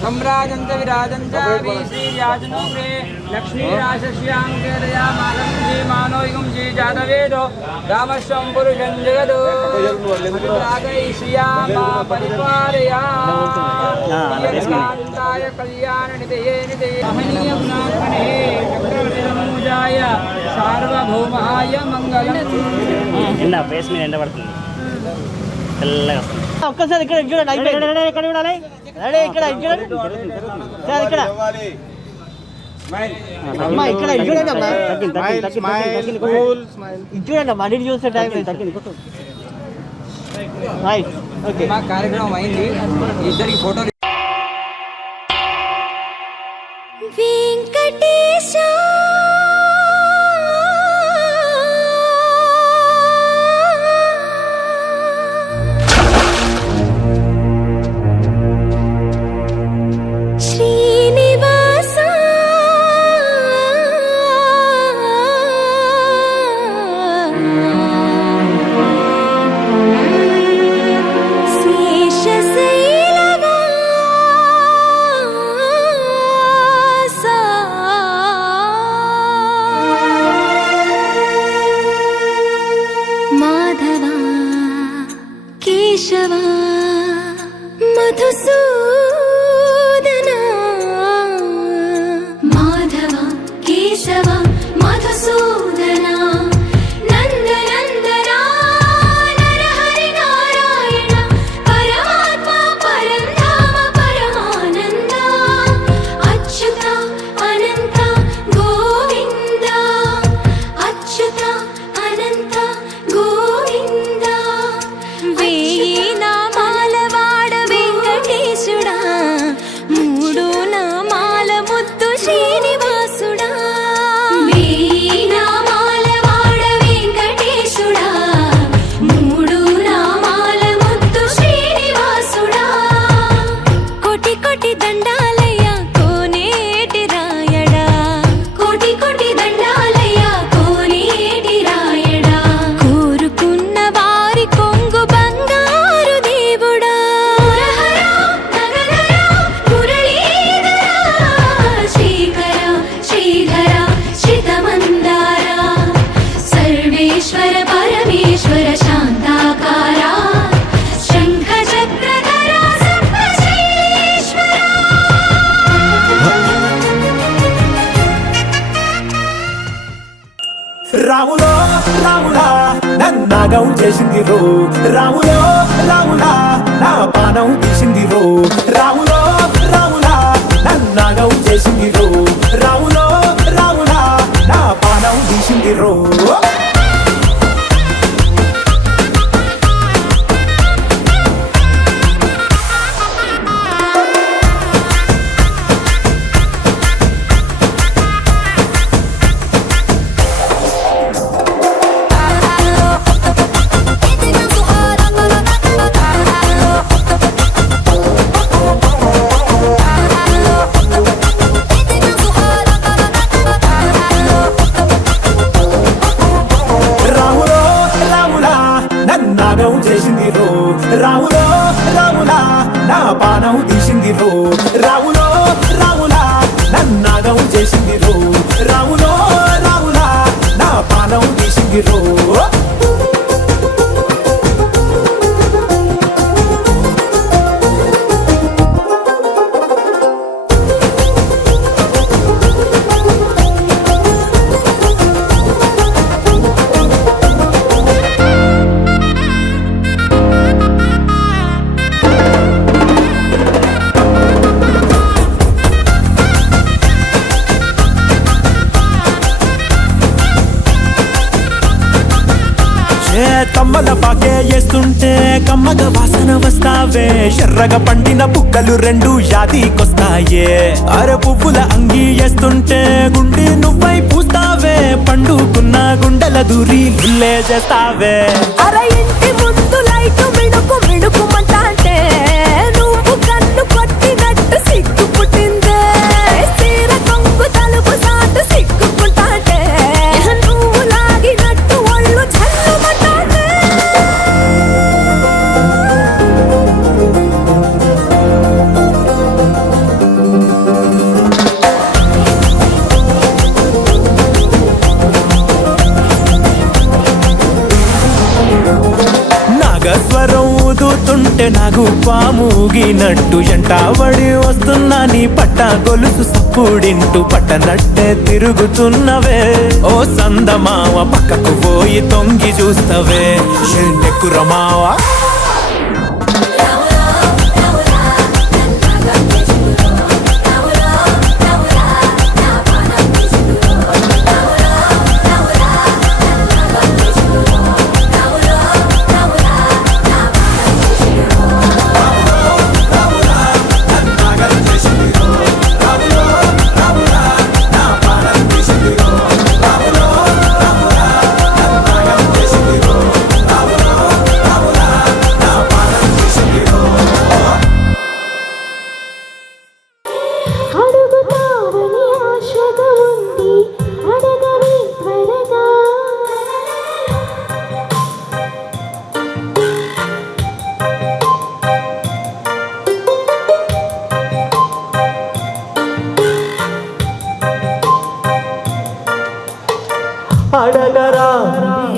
सम्राजन्त विराजन्त श्रीराजनो मे लक्ष्मीराशस्यां केरयामानं जीमानो युगं जी जातवेदो रामस्वं पुरुषं जगदो रागै श्रियामा परिपालया कान्ताय कल्याणनिधये निधये महनीयं नाथमणे चक्रवर्तिसमूजाय सार्वभौमाय मङ्गलम् ఫేస్ మీద ఎండ పడుతుంది తెల్లగా వస్తుంది. ఒక్కసారి ఇక్కడ చూడండి ఎక్కడ చూడాలి ఇక్కడ చూడండి సార్ ఇక్కడ అమ్మా ఇక్కడ చూడండి అమ్మా చూడండి అమ్మా అడిగి చూస్తే టైం ఓకే మా కార్యక్రమం అయింది ఇద్దరికి ఫోటోలు వెంకటేశ శ్రీనివాస మాధవ కేశవ మధుసూదన మాధవ కేశవ మధుసూదన నందనందన నరహరి నారాయణ పరమాత్మ పరంధామ పరమానంద అచ్యుత అనంత గోవింద అచ్యుత అనంత గోవింద వేయి నామాల వాడ వెంకటేశుడా మూడు నామాల ముద్దు శ్రీనివాసుడా వేయి నామాల వాడ వెంకటేశుడా మూడు నామాల ముద్దు శ్రీనివాసుడా కోటి కోటి దండాలయ్య కోనేటి రాయడా కోటి కోటి దండాలయ్య కోనేటి రాయడా కోరుకున్న వారి కొంగు బంగారు దేవుడా మురళీధర శ్రీకర శ్రీధర శ్రితమందార సర్వేశ్వర పరమేశ్వర శాంతాకార శంఖ చక్రధర సర్వశ్రేష్ఠ రాములో రాములా నన్నాగం చేసింది రో రాములో రాములా నా పానం తీసింది రో రాములో రాములా నన్నాగం చేసింది రో రాములో రాములా నా పానం తీసింది రో రాములో రాములా నన్నాగం చేసింది రో రాములో రాములా నా పానం తీసింది రో రాములో రాములా నన్నాగం చేసింది రో రాములో రాములా నా పానం తీసింది రో కమ్మల పాకే వేస్తుంటే కమ్మగ వాసన వస్తావే ఎర్రగా పండిన బుక్కలు రెండు యాదికొస్తాయే అర పువ్వుల అంగి వేస్తుంటే గుండి నువ్వై పూస్తావే పండుకున్న గుండెల దూరి గుల్లే చేస్తావే అరే ఇంటి ముందు లైట్ మిడుకు మిడుకుమంటే నువ్వు కన్ను కొట్టినట్టు సిగ్గు పుట్టిందే సీర కొంగు తలుపు సాటు సిగ్గుకుంటాంటే నువ్వు లాగినట్టు ఒళ్ళు చల్లుమంటాంటే నాగస్వరం ఊదుతుంటే నాకు పాముగినట్టు ఎంటావడి వస్తున్నా నీ పట్ట గొలుసు సప్పుడింటూ పట్టనట్టే తిరుగుతున్నవే ఓ సందమావ పక్కకు పోయి తొంగి చూస్తవే షెండెక్కురమావా అడుగుతావని ఆశగా ఉంది అడగవే త్వరగా అడగరా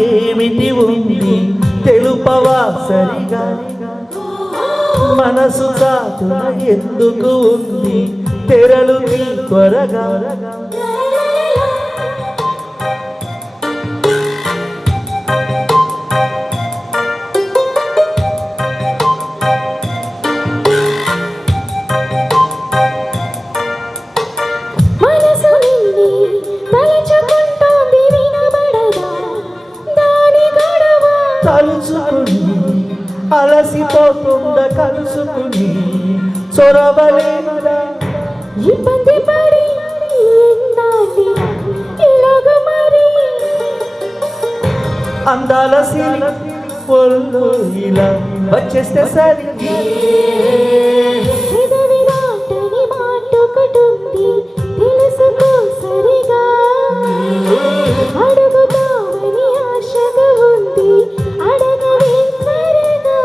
ఏమిటి ఉంది తెలుపవా సరిగా మనసు చాటున ఎందుకు ఉంది తెరలు నీ త్వరగా మనసు నిన్నే తలచుకుంటోంది వినబడదా దాని గొడవ తలుచుకుని అలసిపోతుండ కలుసుకుని చొరవలేదా ఇబ్బంది పడి ఎన్నాళ్ళి ఇలాగ మరి అందాల సిరి ఒళ్ళు ఇలా వచ్చేస్తే సరి పెదవి నాటని మాటొకటుంది తెలుసుకో సరిగా అడుగుతావని ఆశగా ఉంది అడగవే త్వరగా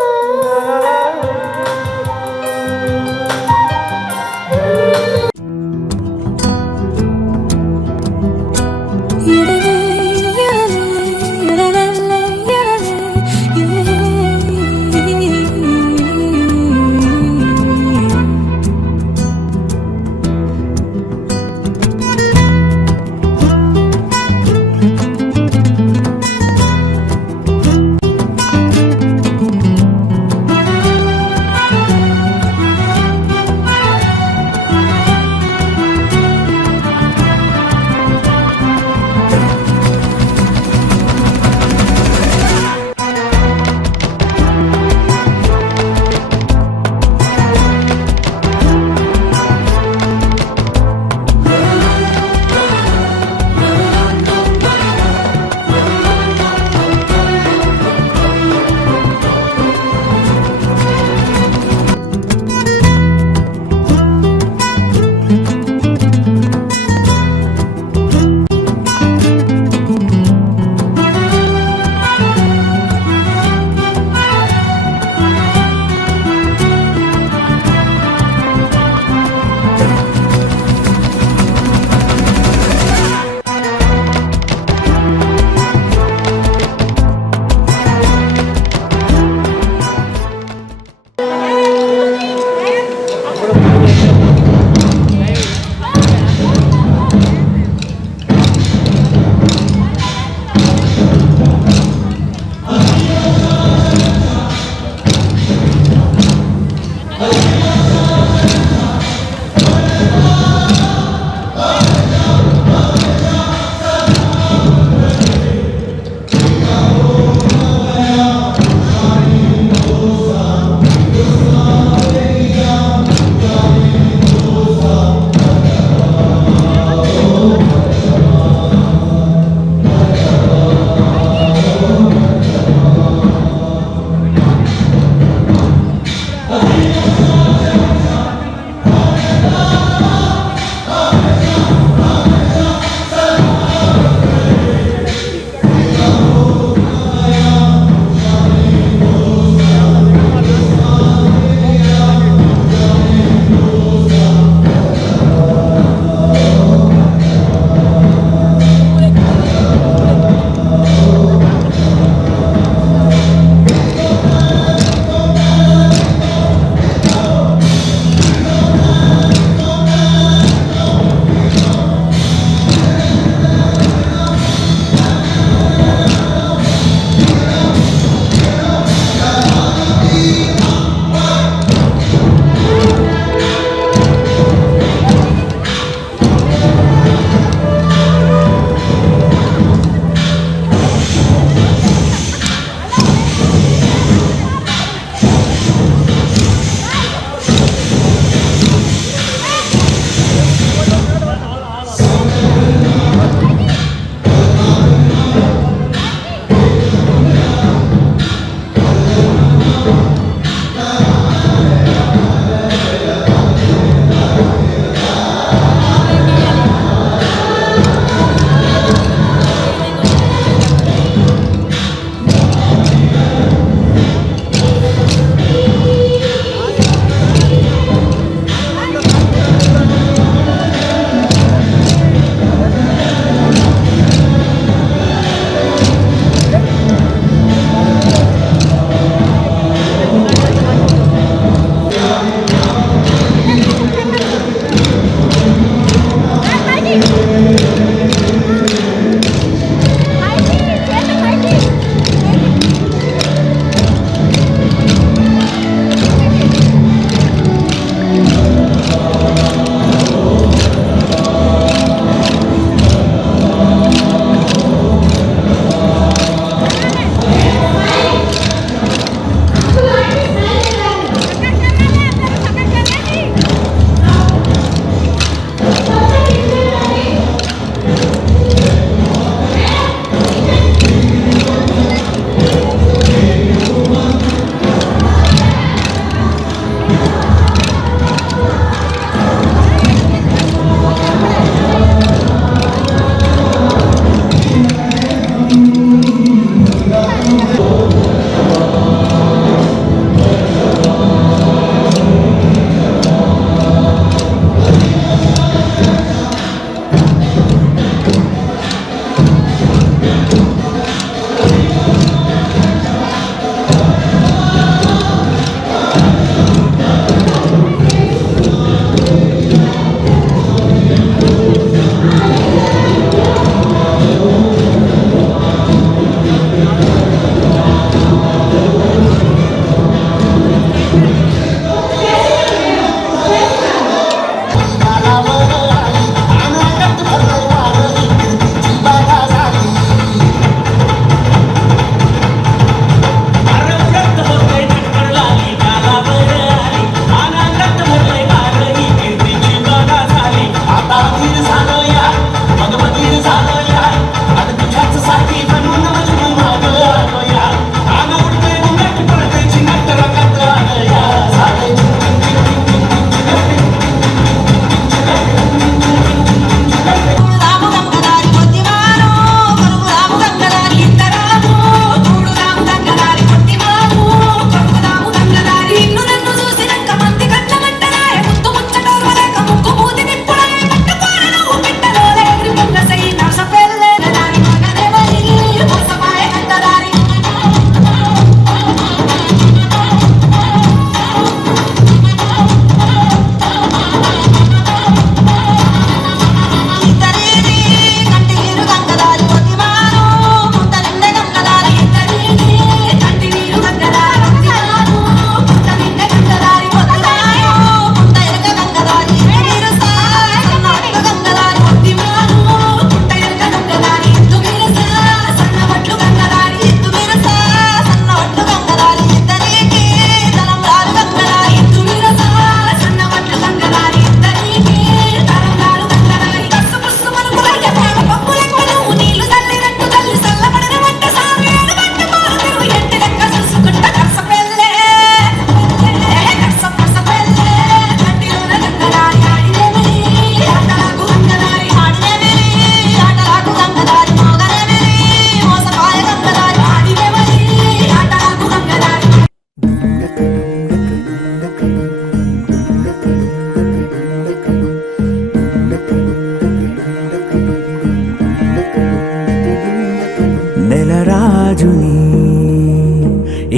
రాజుని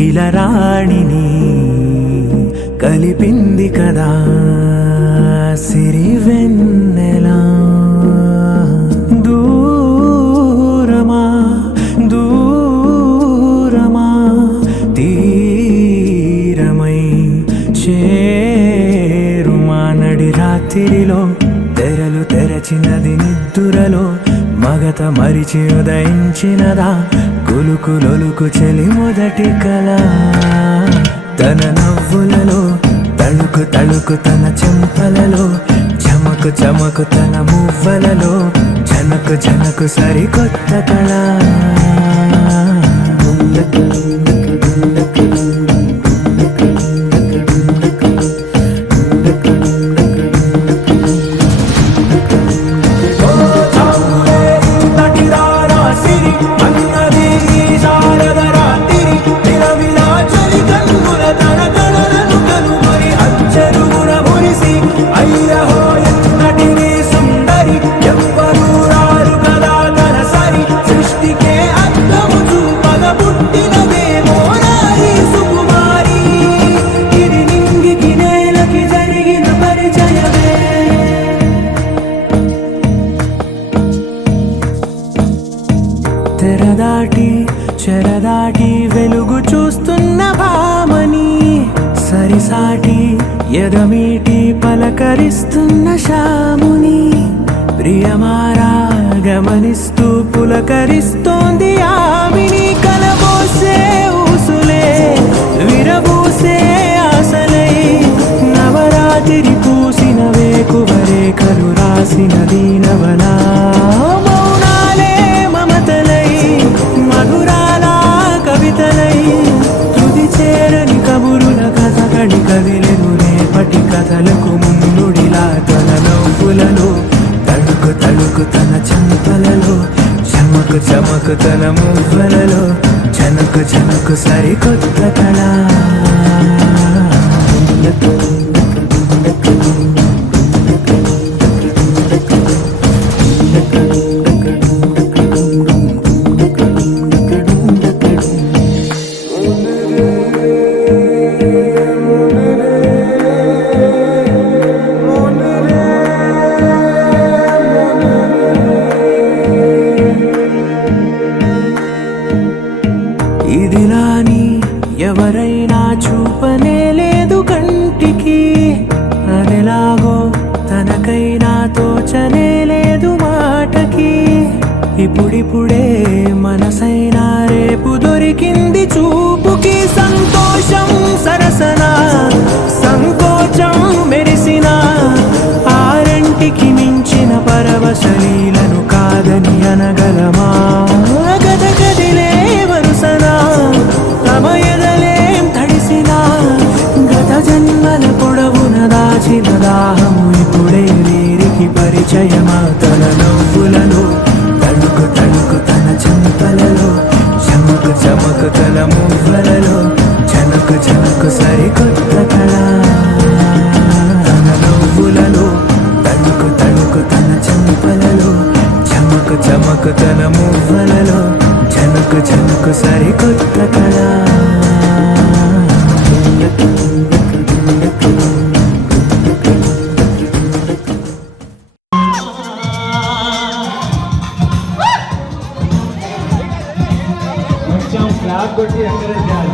ఇలా రాణిని కలిపింది కదా సిరి వెన్నెలా దూరమా దూరమా తీరమై చేరుమా నడి రాత్రిలో తెరలు తెరచినది నిద్దురలో మగత మరిచి ఉదయించినదా కులుకులొలుకు చెలి మొదటి కళ తన నవ్వులలో తళుకు తళుకు తన చెంపలలో చమకు చమకు తన మువ్వలలో జనకు జనకు సరికొత్త కళ తెరదాటి చెరదాటి వెలుగు చూస్తున్న భామని సరిసాటి ఎదమీటి పలకరిస్తున్న శాముని ప్రియమారా గమనిస్తూ పులకరిస్తోంది ఆమిని కలబోసే ఊసులే విరబూసే ఆశలై నవరాత్రి పూసిన వేకువరేఖలు రాసిన దీనవనా మౌనాలే మమతలై మధురాల కవితలై తుది చేరని కబురుల కథ కడి కదిలెను రేపటి కథలకు ముందుడిలా తన నవ్వులలో తడుకు తడుకు తన చెంపలలో చమకు చమకు తన మువ్వలలో జనకు జనకు సరికొత్త కళ ఇదిలాని ఎవరైనా చూపనే లేదు కంటికి అదెలాగో తనకైనా తోచనే లేదు మాటకి ఇప్పుడిప్పుడే మనసైనా రేపు దొరికింది చూపుకి సంతోషం సరసన సంకోచం మెరిసిన ఆరంటికి మించిన పరవశలీలను కాదని అనగలమా గద గదిలే వరుసనా తమ ఎదలేం తడిసినా గత జన్మల పొడవున దాచిన దాహము ఇప్పుడే వీరికి పరిచయమా తన నవ్వులలో తడుకు తడుకు తన చెంపలలో చమకు చమకు తన మువ్వలలో జనకు జనకు సరికొత్త కళ తన నవ్వులలో తడుకు తడుకు తన చెంపలలో చమకు చమకు తన మువ్వలలో జనకు జనకు సరికొత్త కళ క్లాప్ కొట్టి ఎంకరేజ్ చేయాలి.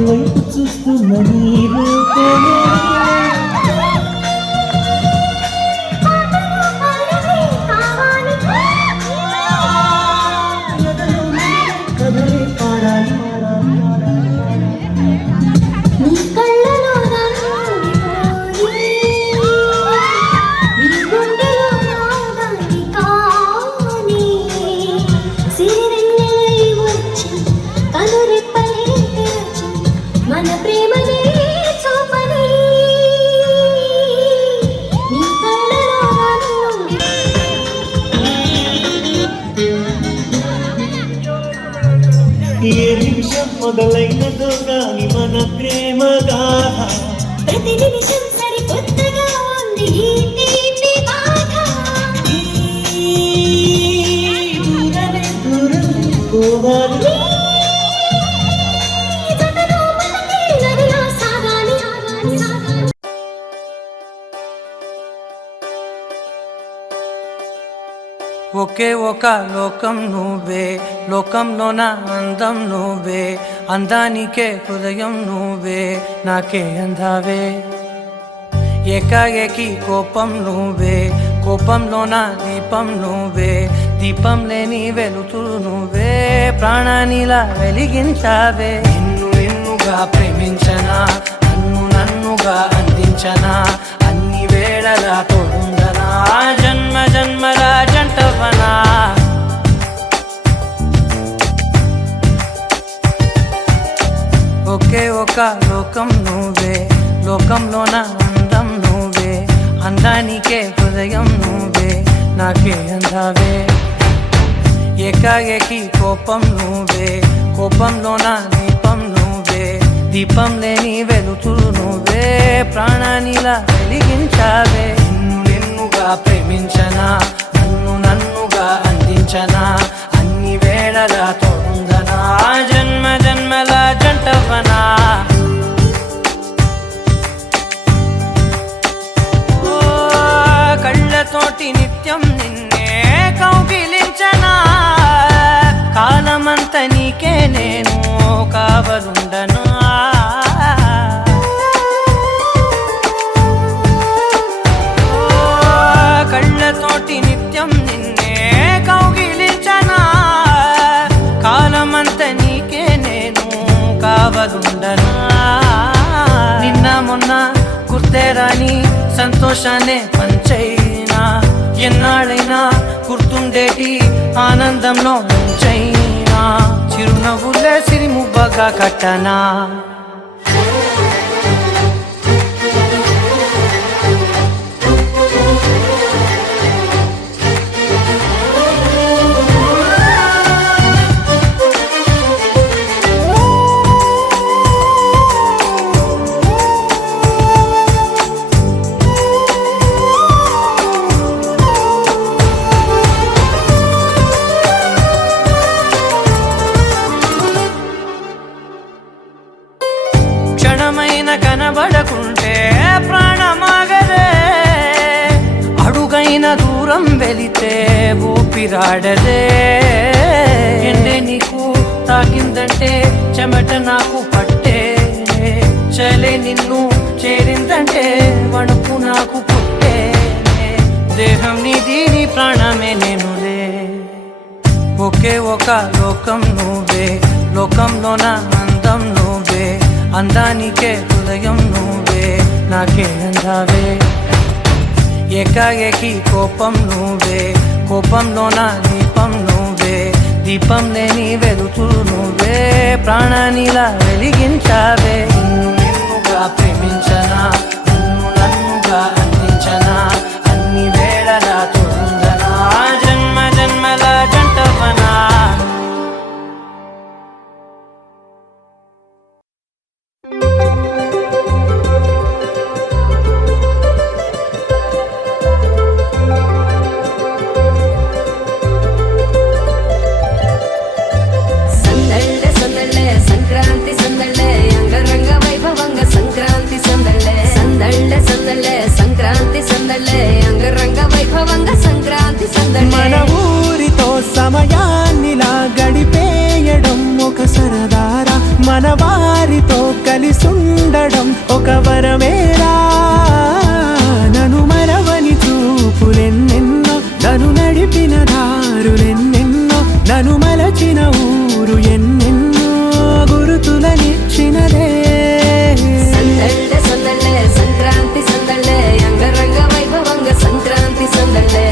వైపు చూస్తున్న నీ రూపమే కదలే పాడాలి నీ కళ్ళలో నీ గుండెలో మొదలైనదో గాని మన ప్రేమ గాథ ప్రతి నిమిషం సరికొత్తగా ఉంది ఈ తీపి బాధ దూరమే దూరమే పోవాలి జతలో మనకి నదిలో సాగాలి సాగాలి సాగాలి ఒకే ఒక లోకం నువ్వే లోకంలో నా అందం నువ్వే అందానికే హృదయం నువ్వే నాకే అందావే ఏకాఏకి కోపం నువ్వే కోపంలో నా దీపం నువ్వే దీపం లేని వెలుతురు నువ్వే ప్రాణానిలా వెలిగించావే నిన్నుగా ప్రేమించనా నన్నుగా అందించనా అన్ని వేళలా తోడుందనా జన్మ జన్మల జంటవనా ఒకే ఒక లోకం నువ్వే లోకంలో నా అందం నువ్వే అందానికే హృదయం నువ్వే నాకే అందావే ఏకాఏకి కోపం నువ్వే కోపంలో నా దీపం నువ్వే దీపం లేని వెలుతురు నువ్వే ప్రాణానిలా వెలిగించావే నిన్నుగా ప్రేమించనా నన్నుగా అందించనా అన్ని వేళలా తోడుందనా జన్మ జన్మల జంటవనా కళ్ళతోటి నిత్యం నిన్నే కౌగిలించనా కాలమంత నీకే నేను కావలుండనా కళ్ళతోటి నిత్యం నిన్నే కౌగిలించనా కాలమంత నీకే నేను కావలుండనా నిన్న మొన్న గుర్తే రాని సంతోషాన్ని పంచైనా ఎన్నాళ్ళైనా గుర్తుండేటి ఆనందంలో ముంచైనా చిరునవ్వులే సిరిముబ్బగా కట్టనా క్షణమైన కనబడకుంటే ప్రాణమాగదే అడుగైన దూరం వెళితే ఊపిరాడదే ఎండే నీకు తాకిందంటే చెమట నాకు పట్టే చలే నిన్ను చేరిందంటే వణుకు నాకు పుట్టే దేహం నీది నీ ప్రాణమే నేనులే ఒకే ఒక లోకం నువ్వే లోకంలో నా అందం నువ్వే అందానికే హృదయం నువ్వే నాకే అందావే ఏకాఏకి కోపం నువ్వే కోపంలో నా దీపం నువ్వే దీపం లేని వెలుతురు నువ్వే ప్రాణానిలా వెలిగించావే నిన్నుగా ప్రేమించనా నన్నుగా అందించనా అన్ని వేళలా తోడుందనా జన్మ జన్మల జంటవనా సంక్రాంతి సందళ్ళే అంగరంగ వైభవంగ సంక్రాంతి సందళ్ళే సంక్రాంతి సందళ్ళే అంగరంగ వైభవంగ సంక్రాంతి సందళ్ళే మన ఊరితో సమయాన్నిలా గడిపేయడం ఒక సరదారా మన వారితో కలిసుండడం ఒక వరమేరా నన్ను మరవని చూపులెన్నెన్నో నన్ను నడిపిన దారులెన్నెన్నో నన్ను మలచిన ఊరు ఎన్నెన్నో గురుతులనిచ్చినదే సందళ్ళే సంక్రాంతి సందళ్ళే అంగరంగ వైభవంగ సంక్రాంతి సందళ్ళే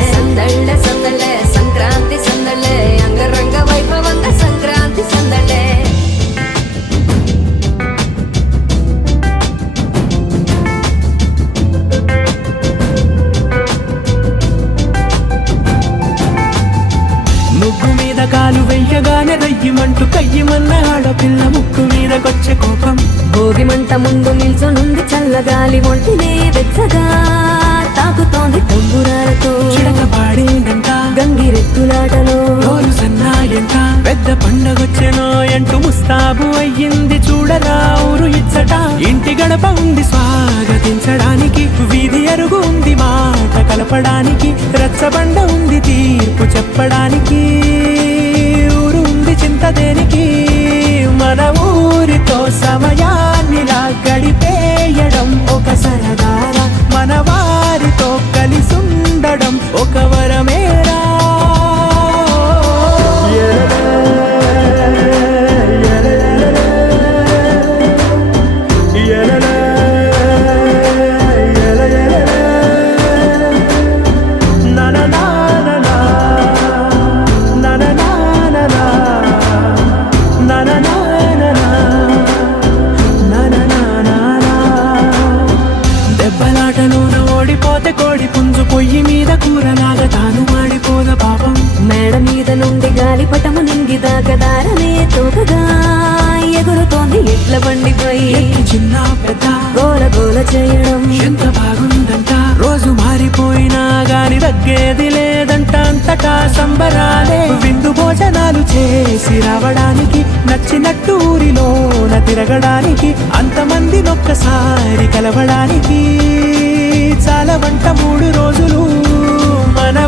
సంక్రాంతి సందళ్ళే అంగరంగ వైభవంగ సంక్రాంతి సందళ్ళే ముగ్గు మీద కాలు వెయ్యగానే కయ్యమంటూ కయ్యమన్న ఆడపిల్ల ముక్కు మీదకొచ్చే కోపం. భోగి మంట ముందు నిల్చొనుంది చల్లగాలి ఒంటినే వెచ్చగా తాకుతోంది తంబురాలతో చిడక పాడిందంట గంగిరెత్తులాటలో రోజు సన్నాయంట పెద్ద పండగొచ్చెనో అంటూ ముస్తాబు అయ్యింది చూడరా ఊరు ఇచ్చట. ఇంటి గడప ఉంది స్వాగతించడానికి, వీధి అరుగు ఉంది మాట కలపడానికి, రచ్చబండ ఉంది తీర్పు చెప్పడానికి, ఊరు ఉంది చింత దేనికి. మన ఊరితో సమయాన్నిలా గడిపేయడం ఒక సరదారా, మన వారితో కలిసుండడం ఒక వరమేరా. దెబ్బలాటలోన ఓడిపోతే కోడి పుంజు పొయ్యి మీద కూరలాగా తాను మాడిపోద పాపం. మేడ మీద నుండి గాలిపటము నింగి దాకదారనే తోకగా ఎగురుతోంది ఎడ్ల బండిపై చిన్న పెద్ద గోల గోల చేయడం ఎంత బాగుందంట. రోజు మారిపోయినా గాని తగ్గేది లేదంట, అంతటా సంబరాలే. విందు భోజనాలు చేసి రావడానికి, నచ్చినట్టు ఊరిలోన తిరగడానికి, అంతమంది ఒక్కసారి కలవడానికి చాలా వంట 3 రోజులు మన